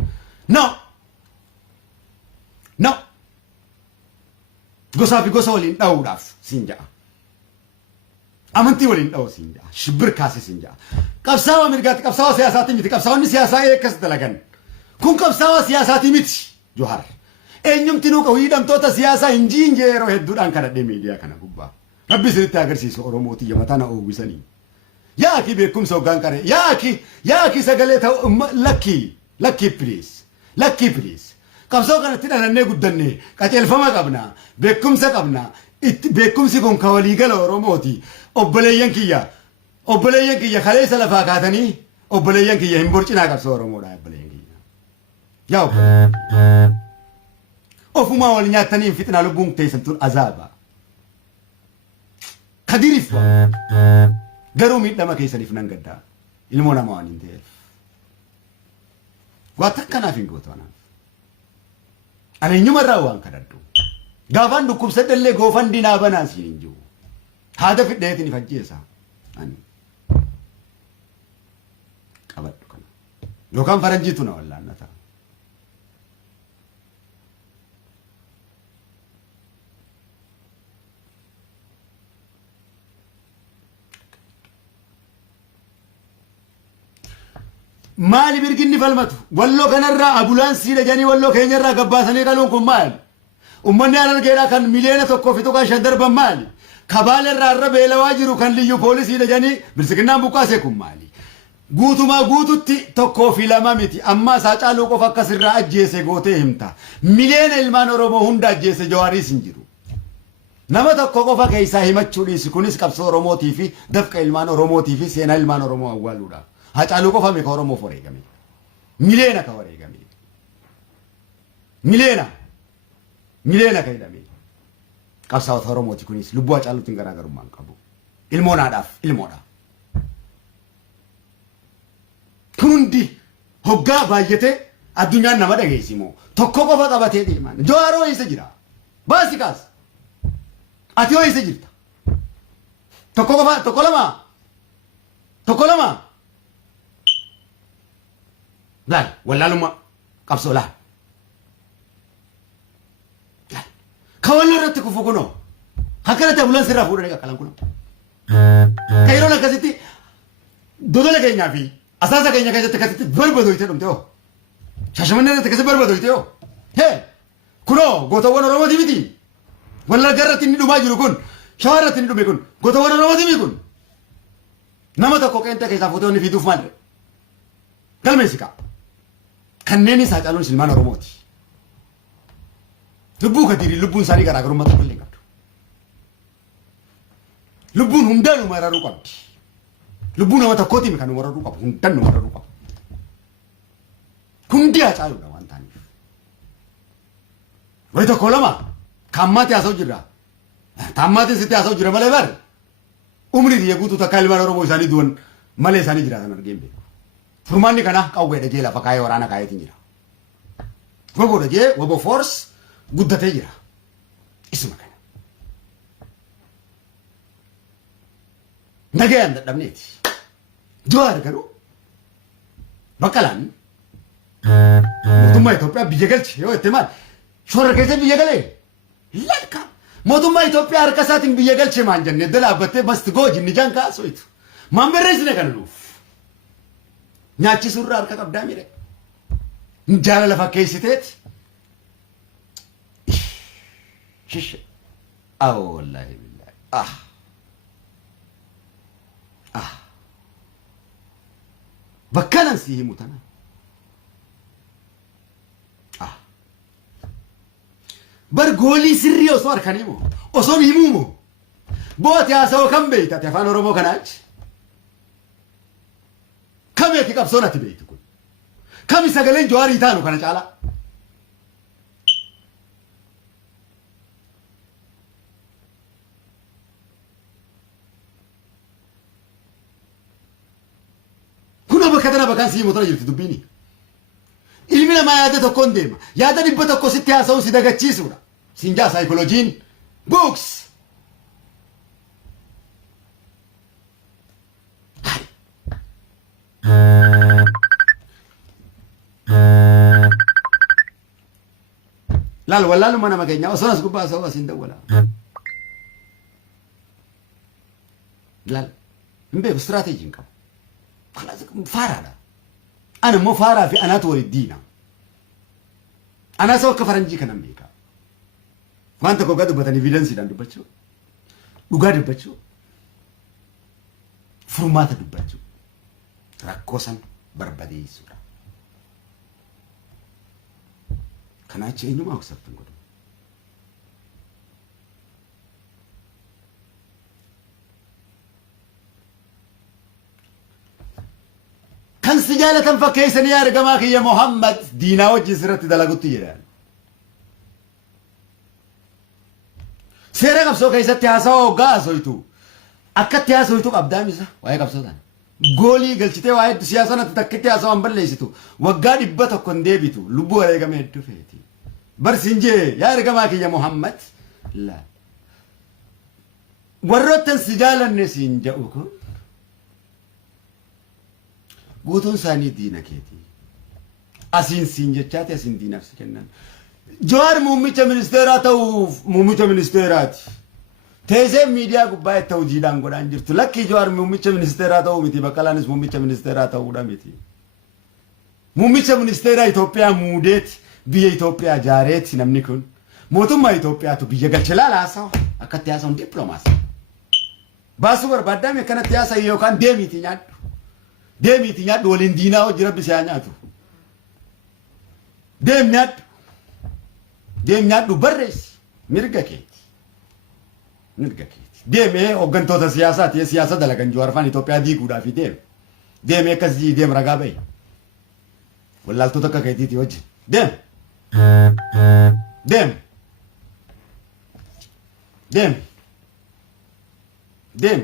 No. No. Gosaa fi gosa waliin dha'uudhaaf siin jaa. Amantii waliin dha'u siin jaa. Shibbir kaase siin jaa. Qabsaawaa mirgaatti qabsaawaa siyaasaati miti. Qabsaawonni siyaasaa eekkas dalagan. Kun qabsaawaa siyaasaati miti. Johaar. Eenyumti nu qabu hidhamtoota siyaasaa injiinjee yeroo hedduudhaan kadhadhee miidiyaa kana gubbaa. Rabbi isinitti agarsiisu Oromooti yamataa na oowwisanii. Yaaki beekumsa hoggaan qaree. Yaaki sagalee ta'u lakkii please. Qabsoo kanatti dhalannee guddannee qaceelfama qabna. Beekumsa qabna. Beekumsi kun ka waliigala Oromooti. Obboleeyyan kiyya kaleessa lafaa kaatanii obboleeyyan kiyya hin borcinaa qabsoo Oromoodha obboleeyyan kiyya. Yaa obboleeyyan. Ofuma wal nyaatanii fitnaa lubbuun teessan tun azaaba. Kadiriif garuu miidhama keessaniif nan gaddaa. Ilmoo nama waan hin ta'eef. Waata akkanaaf hin gootu anaaf. Ani eenyumarraa waan kadhadhu. Gaafaan dhukkubsadhallee goofan dinaa banaa siin hin jiru. Haada fidheetiin ifajjeessa. Ani qabadhu kana. Yookaan faranjiitu na wallaannata. maali birginni falmatu walloo kanarraa ambulaansii dhajanii walloo keenyarraa gabbaasanii qaluun kun maali ummanni Harargeedhaa kan miliyoona tokkoo fi tuqaa shan darban maali kabaalarraa irra beelawaa jiru kan liyyu poolisii dhajanii bilisiginnaan buqqaasee kun maali guutumaa guututti tokkoo fi lama miti amma isaa caaluu qofa akkasirraa ajjeese gootee himta miliyoona ilmaan Oromoo hunda ajjeese Jawaariis hin jiru nama tokko qofa keessaa himachuu dhiisi kunis qabsoo Oromootii fi dafqa ilmaan Oromootii fi seenaa ilmaan Oromoo awwaaluudha hacaaluu qofa meeqa Oromoo wareegame miliyoona ka wareegame miliyoona ka hidhame qabsaa'ota Oromooti kunis lubbuu hacaaluutiin garaagarummaan qabu ilmoonaadhaaf ilmoodha kun hundi hoggaa baay'ate addunyaan nama dhageessimoo tokko qofa qabatee deeman Jawaaroo eessa jira baasi kaas ati hoo eessa jirta tokko qofa tokko lama laal wallaalummaa qabsoo laal kawalloo irratti kufu kunoo akkanatti ambulaansii irraa fuudhanii qaqqalan kunoo ka yeroon akkasitti dodola keenyaa fi asaasa keenya keessatti akkasitti barbadoyte dhumte hoo Shaashamannee irratti akkasitti barbadoyte hoo hee kunoo gootawwan Oromooti miti Wallagga irratti inni dhumaa jiru kun Shawaa irratti inni dhume kun gootawwan Oromooti miti kun nama tokko qeenxee keessaa fuutee inni fiduuf maal galmeessi qaba kanneen isaa caaluun ilmaan Oromooti lubbuu kadirii lubbuun isaanii garaagarummaa tokko illee qabdu lubbuun hundaan umararuu qabdi lubbuun nama tokkootiin kan umararuu qabu hundaan umararuu qabu hundi haa caaluudha waan ta'aniif wayi tokko lama kammati haasa'u jira tammaatiin sitti haasa'u jira malee bare umrii biyya guutuu takka ilmaan Oromoo isaanii du'an malee isaanii jiraatan argeen beeku furmaanni kana qawweedha jee lafa kaayee waraana kaayeetiin jira gogoodha jee wabo force guddatee jira isuma kana nagayaan dadhabneeti Jawaar garuu Baqqalaan mootummaa Itoophiyaa biyya galche yoo itti maal shoora keessa biyya galee lakka mootummaa Itoophiyaa harka isaatiin biyya galche maan jenne dalaabattee masti gooji ni jaan kaasoitu maan barreessine kana nuuf nyaachisuurraa harka qabdaa mire jaalala fakkeessiteeti shish wallahi billahi bakkanan si himu tana bar goolii sirrii osoo harkanii moo osoo himuu moo booti haasa'oo kan beektate afaan Oromoo kanaachi kameeti qabsoon ati beektu kun kami sagaleen Jawaarii taanu kana caalaa kunoo bakka tana bakkaan si himuu tana jirti dubbiini ilmi namaa yaada tokkoon deema yaada dhibba tokko sitti haasa'uu si dagachiisuudha siinjaa saayikolojiin books laal wallaaluma nama keenya osoo as gubbaa haasa'uu asiin dawwala laal hin beeku istiraateejiin qabu faaraadha أنا مو فارا في أنا توري الدينا أنا سوى كفرنجي كنا ميكا وأنت كو قادو بتاني فيدنسي دان دبتشو وقادو بتشو فرماتا دبتشو ركوسان بربادي سورا كنا أتشي إنو ما أكسبتن قدو كان سجالة فكيسني يا رجماك يا محمد دينا وجه سرت دلقت يران سيرك أبصو كيسة تياسو غاز ويتو أكتر تياسو ويتو أبدامي سا وياك أبصو دان غولي قلتي واحد سياسة نتتكت تياسو أمبر ليستو وقاد إبتو كندي بيتو لبو رجع ميتو فيتي برسنجي يا رجماك يا محمد لا ورّت سجالة نسينجا وكو قوتون ساني دينا كيتي أسين سينجتشاتي أسين دينا في كنن جوار موميتش منستيرات أو موميتش منستيرات تيزم ميديا قبائة توجيدان قران جرتو لكي جوار موميتش منستيرات أو ميتي بقالانس موميتش منستيرات أو دا ميتي Muummicha ministeera Itoophiyaa muudeet biyya Itoophiyaa jaareet namni kun mootummaa Itoophiyaatu biyya galche laalaasaa akkatti haasa'uun dippiloomaasii. Baasuu barbaadame kanatti haasa'u yookaan deemiitii nyaadhu. Deemiitii nyaadhu waliin diinaa hojii rabbi siyaa nyaatu. Deem nyaadhu. Deem nyaadhu barreessi mirga keeti. Mirga keeti. Deemee hooggantoota siyaasaati siyaasa dalagan Jawaar Itoophiyaa diiguudhaaf deeme. Deemee akkasii deem ragaa bahe. Wallaaltota akka keetiiti wajjin. Deem. Deem. Deem. Deem.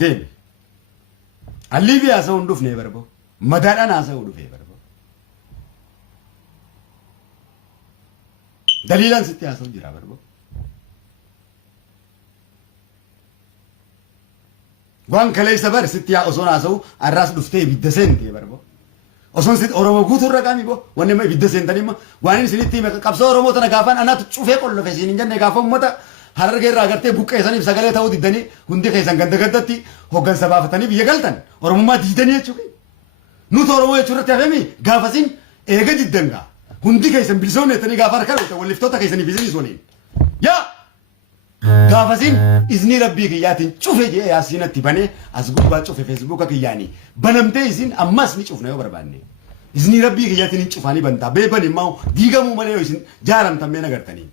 Deem. Alliifi haasa'uu hin dhufne barbo. Madaadhaan haasa'uu dhufee barbo. Daliilaan sitti haasa'u jira barbo. Waan kaleessa bar sitti osoon haasa'u arraas dhuftee ibidda seentee barbo. Osoon sitti Oromoo guutuurra qaami bo. Wanni amma ibidda seentanii ma waan inni sinitti qabsoo Oromoo tana gaafaan anaatu cufee qollofe isin hin jenne gaafa uummata Harargee irraa agartee buqqeessaniif sagalee ta'uu diddanii hundi keessan ganda gandatti hooggansa baafatanii biyya galtan Oromummaa diidanii jechuudha. Nuti Oromoo jechuu irratti hafemi gaafasiin eega diddangaa hundi keessan bilisoomne jettanii gaafa harka dhufte walliftoota keessanii bizinis waliin. Yaa gaafasiin izni rabbii kiyyaatiin cufe jee yaasinatti banee as gubbaa cufe feesbuuka kiyyaanii banamtee isin ammas ni cufna yoo barbaanne. Izni rabbii kiyyaatiin cufanii bantaa beeban immoo diigamuu malee yoo isin jaaramtan mee nagartanii.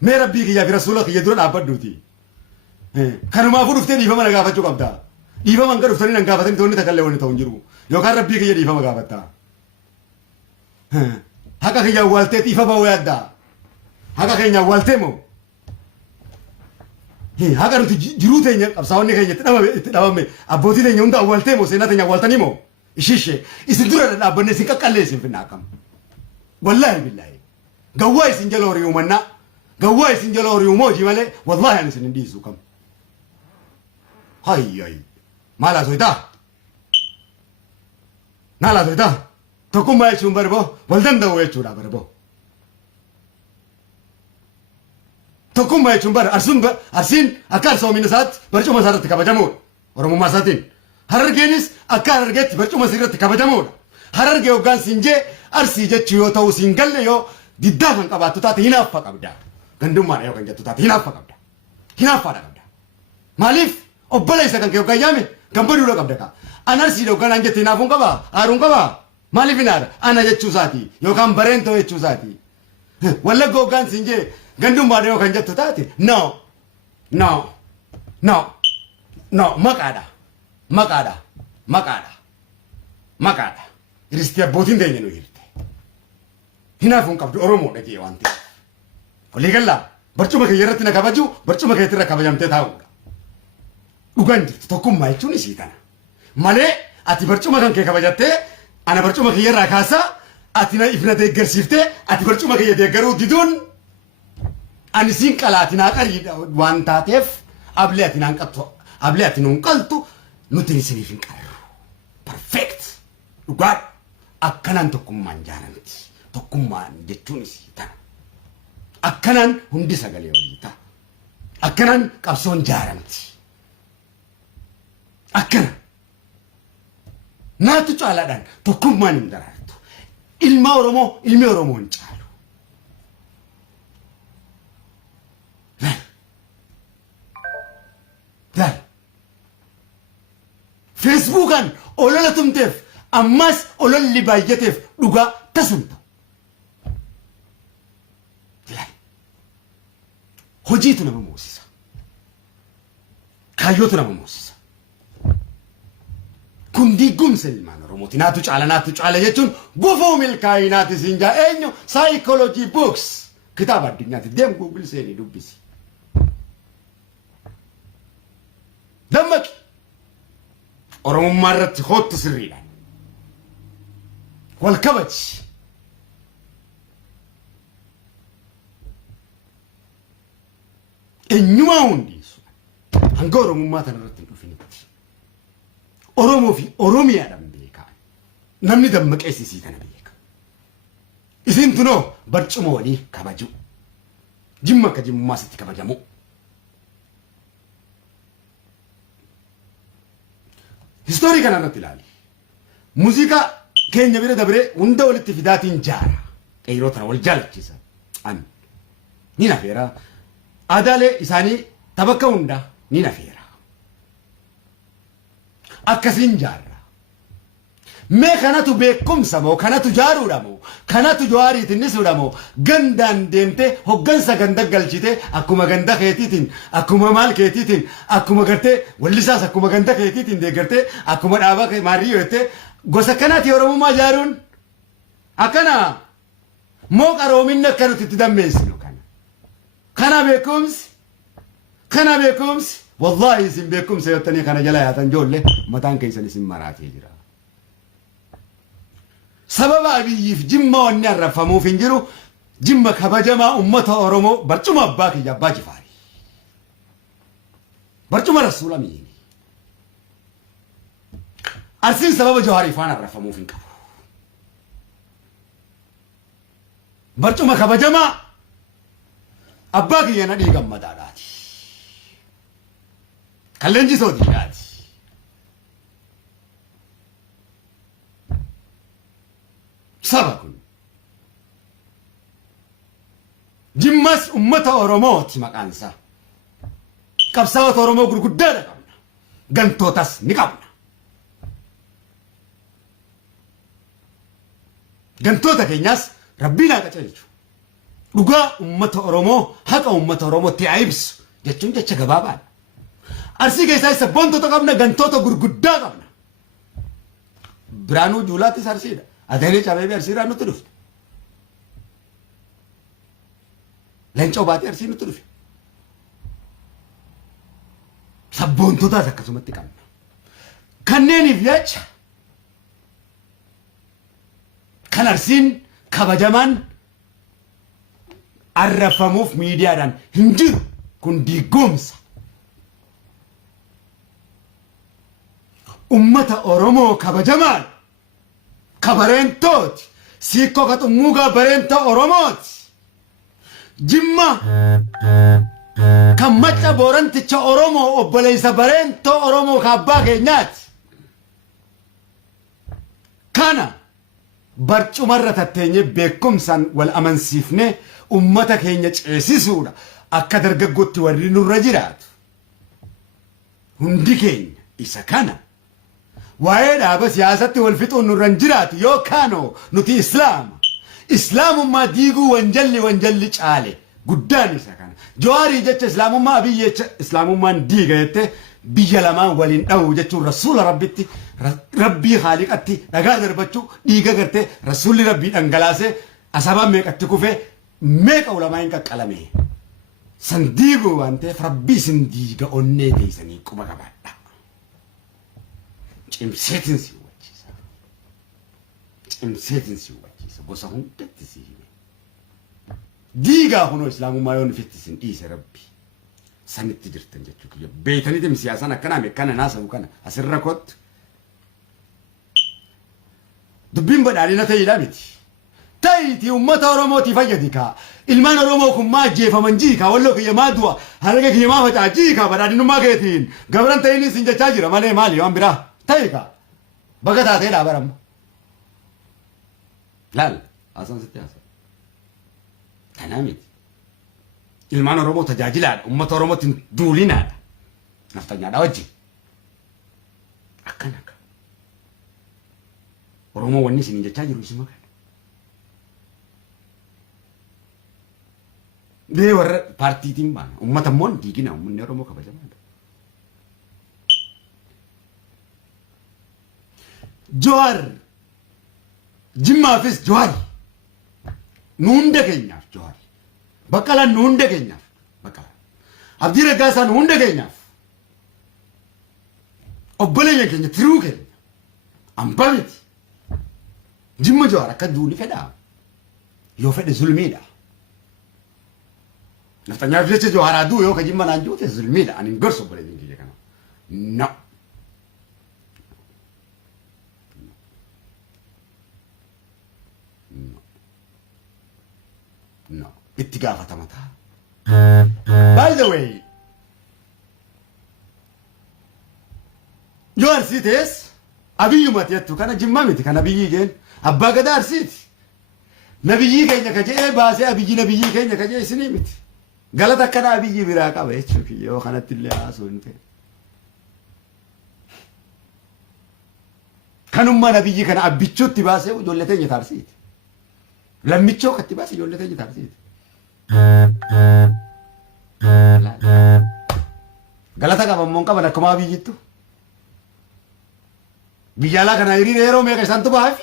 Mee rabbii kiyyaa fi rasuula kiyya dura dhaabbadduuti. Kanumaafuu dhuftee dhiifama na gaafachuu qabda. Dhiifama hanga dhuftanii nan gaafatanii toonni takallee wanni ta'u hin jiru. Yookaan rabbii kiyya dhiifama gaafatta. Haqa kiyya awwaaltee dhiifama hoo yaadda. Haqa keenya awwaaltee moo? Haqa nuti jiruu teenya qabsaa'onni keenya itti dhabame abbootii teenya hunda awwaaltee moo seenaa teenya awwaaltanii moo? Ishishee isin dura dhaabbanne isin qaqqallee isin finna akkam. Wallaahi billaahi. Gawwaa isin jala horii uumannaa. Gawwaa isin jala horii uumoojii malee wallaahi ani isin hin dhiisu kam. Hayyayi. Maal haasoftaa? Maal haasoftaa? Tokkummaa jechuun barboo wal danda'u jechuudha barboo. Tokkummaa jechuun arsiin akka arsoomina isaatti barcuma isaa irratti kabajamuudha. Oromummaa isaatiin. Harargeenis akka harargeetti barcuma isaa irratti kabajamuudha. Harargee hoggaan siin jee arsii jechuu yoo ta'u siin galle yoo diddaa kan qabaattu taate hinaaffa qabda. Gandummaadha yoo kan jettu taate hinaaffa qabda. Hinaaffaadha qabda. Maaliif obboleessa kan kee hoggaan yaame gammaduudha qabda kaa. An arsiidha hoggaan an jette hinaafuun qabaa? Aaruun qabaa? Maaliif hinaadha? Ana jechuu isaati yookaan bareentoo jechuu isaati. Wallagga hoggaan siin jee gandummaadha yoo kan jettu taate no no no no maqaadha. Maqaadha. Maqaadha. Maqaadha. Iristi abbootiin teenya nu hirte. Hinaafuun qabdu Oromoodha jee waan ta'eef. Walii gallaa barcuma kee irratti na kabaju barcuma kee irra kabajamtee taa'uudha. Dhugaan jirtu tokkummaa jechuun isii tana. Malee ati barcuma kan kee kabajattee ana barcuma kee irraa kaasaa ati na ifna deeggarsiiftee ati barcuma kee deeggaruu diduun ani siin qalaati naa qariidha waan taateef ablee ati naan qattu ablee ati nuun qaltu nuti isiniif hin qarru. Perfect. Dhugaan akkanaan tokkummaan jaaramti. Tokkummaan jechuun isii tana. Akkanaan hundi sagalee walii ta'a. Akkanaan qabsoon jaaramti. Akkana. Naatu caalaadhaan tokkummaan hin daraartu. Ilma Oromoo ilmi Oromoo hin caalu. Feesbuukaan olola tumteef ammas ololli baay'ateef dhugaa tasumta. Hojiitu nama moosisa. Kaayyootu nama moosisa. Kun diigumsa ilmaan Oromooti. Naatu caala jechuun gufuu milkaa'inaati siin jaa eenyu psychology books kitaaba addunyaati deem Google seenii dubbisi. Dammaqi. Oromummaa irratti hoottu sirriidhaan. Wal kabaji. Eenyumaa hundiisu hanga Oromummaa tana irratti hin dhufinitti. Oromoo fi Oromiyaadhaan beekaa. Namni dammaqeessisii kana beeka. Isin tunoo barcuma walii kabaju. Jimma akka jimmummaa sitti kabajamu. Historii kana irratti ilaali. موسيقى كينيا بيرا دبري وندا ولت فداتين جارا ايرو ترى والجال تشيسا ان نينا فيرا ادالي اساني تبكا وندا نينا فيرا اكاسين جارا ما كانتو بكم سمو كانتو جارو دامو كانتو جواري تنسو دامو غندان ديمته هوغنسا غندا غلجيته اكوما غندا خيتيتين اكوما مال خيتيتين اكوما غرتي ولساس اكوما غندا خيتيتين دي غرتي اكوما دابا ماريوته غوسا كانتي اورمو ما جارون اكنا مو قرومين نكرو تتدمسلو كان بكمس والله اسم بكمس يوتني كان جلا ياتنجول له متان كيسن اسم مراتي جرا سبب أبي جمّا ونرى فمو فنجرو جمّا كبجما أمته أورمو برجما باكي يا باجي فاري برجما رسول مين أرسل سبب جوهري فانا رفمو فنكبو برجما كبجما أباكي ينادي جمّا داراتي كلنجي سودي داراتي سبكون جمّس أمته أورموتي مكانسا كبسات أورمو غرغدة قبنا غنتوتاس نقبنا غنتوتا كينياس ربنا كتشلچو dhugaa ummata Oromoo haqa ummata Oromootti aibsu jechuun jecha gabaabaan arsii keessaa isa bontoota qabna gantoota gurguddaa qabna biraanuu juulaattis arsiidha adeemee cabeebee arsiirraa nutti dhufte leencoo baatee arsii nutti dhufe sabboontootaas akkasumatti qabna kanneeniif jecha kan arsiin kabajamaan arrafamuuf miidiyaadhaan hin jiru kun diigomsa ummata Oromoo kabajamaan kabareentooti siikoo kaxummuugaa bareenta Oromooti jimma kan macca booranticha Oromoo obboleessa bareentoo Oromoo kaabbaa keenyaati kana barcumarra tatteenye beekumsaan wal amansiifne ummata keenya ceesisuudha akka dargaggootti warri nurra jiraatu hundi keenya isa kana waa'ee dhaaba siyaasatti wal fixuun nurra jiraatu yookaanoo nuti islaamummaa diiguu wanjalli caale guddaan isa kana jawaarii jecha islaamummaa biyya jecha islaamummaan diiga jette biyya lamaan waliin dha'u jechuun rasuula rabbitti rabbii haaliqatti dhagaa darbachuu dhiiga gartee rasuulli rabbii dhangalaasee asabaan meeqatti kufee meeqa ulamaa hin qaqqalame san diiguu waan ta'eef rabbii sin diiga onnee teessanii quba qabaadha cimseetiin si hubachiisa gosa hundatti si hime diigaa kunoo islaamummaa yoon ifitti sin dhiise rabbii sanitti jirtan jechuu kiyya beeytaniitim siyaasaan akkanaa meekkana naasabu kana asirra kottu dubbiin badhaadhina ta'eedhaa miti ta'iitii ummata Oromootii fayyadi kaa ilmaan Oromoo kun maa jeefaman jiikaa walloo kiyya maa du'a harga kiyya maa facaa jiikaa badhaadhinummaa keetiin gabran ta'iniin sin jechaa jira malee maali waan biraa ta'i kaa baga taatee dhaabaramma laal haasaan sitti haasa kanaa miti ilmaan Oromoo tajaajilaadha ummata Oromootiin duulinaadha naftanyaadha wajjin akkana ka Oromoo wanni isin jechaa jiru isuma kana bee warra paartiitiin baana ummata immoo diigina ummanni Oromoo kabajamaadha Jowaar jimmaafis Jowaar nu hunda keenyaaf Jowaar Baqqalaan nu hunda keenyaaf Baqqalaan Abdii Raggaasaa nu hunda keenyaaf obboleeyyan keenya tiruu keenya hambaa miti jimma Jowaar akka duuli fedhaa yoo fedhe zulmiidha naftanyaaf jecha Jowaar aduu yoo ka jimma naan juute zulmiidha ani hin gorsu obboleeyyan keenya kana no no itti gaafatama ta'a by the way yoo arsii tees أبي ماتيتو كان جمامتي كان أبي جين أبا قدار سيت نبي كينيا كجي باسي أبي نبي كينيا كجي سنيمتي قالت كان أبي براكا بيتشوكي يو خانت اللي عاسونتي كانوا ما نبي كان أبي تشوتي باسي وجولتين يتارسيت لما تشوك تباسي جولتين يتارسيت قالت كمان مونكا بنا كم أبي جيتو بيجالا كان يري نيرو ميكا سانتو بافي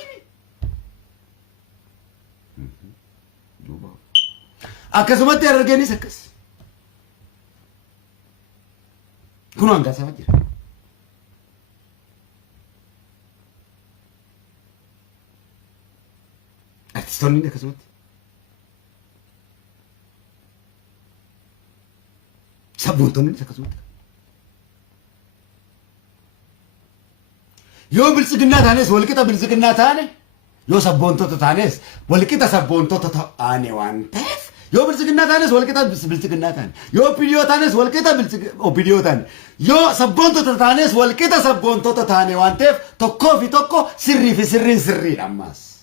أكسمت يرجعني سكس كنوا أنجا سافجر أتستوني ده كسمت سبونتوني ده كسمت يو بالسجنات هانيس ولكتا بالسجنات هاني يو سبونتو تتانيس ولكتا سبونتو تتاني وانتف يو بالسجنات هانيس ولكتا بالسجنات هاني يو بيديو تانيس ولكتا بالسجنات تاني يو سبونتو تتانيس ولكتا سبونتو تتاني وانتف توكو في توكو سري في سرين سرين أماس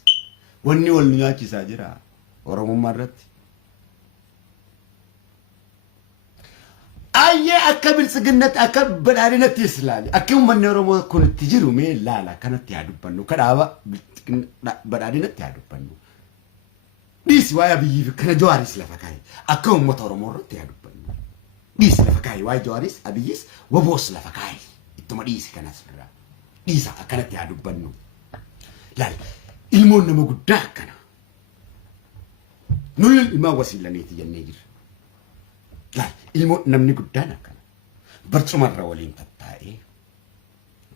وني والنياتي ساجرا ورمو مرت أيه أكبر سجنات أكبر علينا تسلالي أكيم من يوم كنت تجرو مين لا كانت تعدو بنو كذا بدأنا تعدو بنو ديس واي أبي كنا جواريس لفكاي أكيم مطور مرة تعدو بنو ديس لفكاي واي جواريس أبيس وبوس لفكاي إتما ديس كنا سرّا ديس كانت تعدو بنو لا المون نمو قدّا كنا نقول ما وسيلة نيتي جنيجر لا ilmoo namni guddaan akkana barcumarra waliin tattaa'ee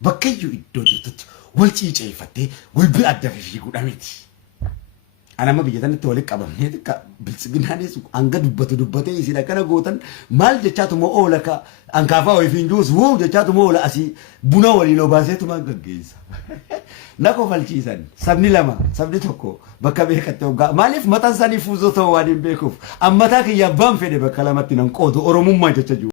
bakkayyuu iddoo jirtutti wal ciiceeffattee wal bira adda fiiguudha miti. Anama biyya tanatti walitti qabamnee bilchiginaanis hanga dubbatee isiidha kana gootan maal jechaatu moo oola ka ankaafaa ofiin juus woo jechaatu moo oola asii buna waliin obaaseetu maan gaggeessa. Nako falchiisan sabni lama sabni tokko bakka beekatte hoggaa maaliif mataan isaanii fuuzoo ta'uu waan hin beekuuf ammataa kiyya abbaan fedhe bakka lamatti nan qoodu oromummaa jecha jiru.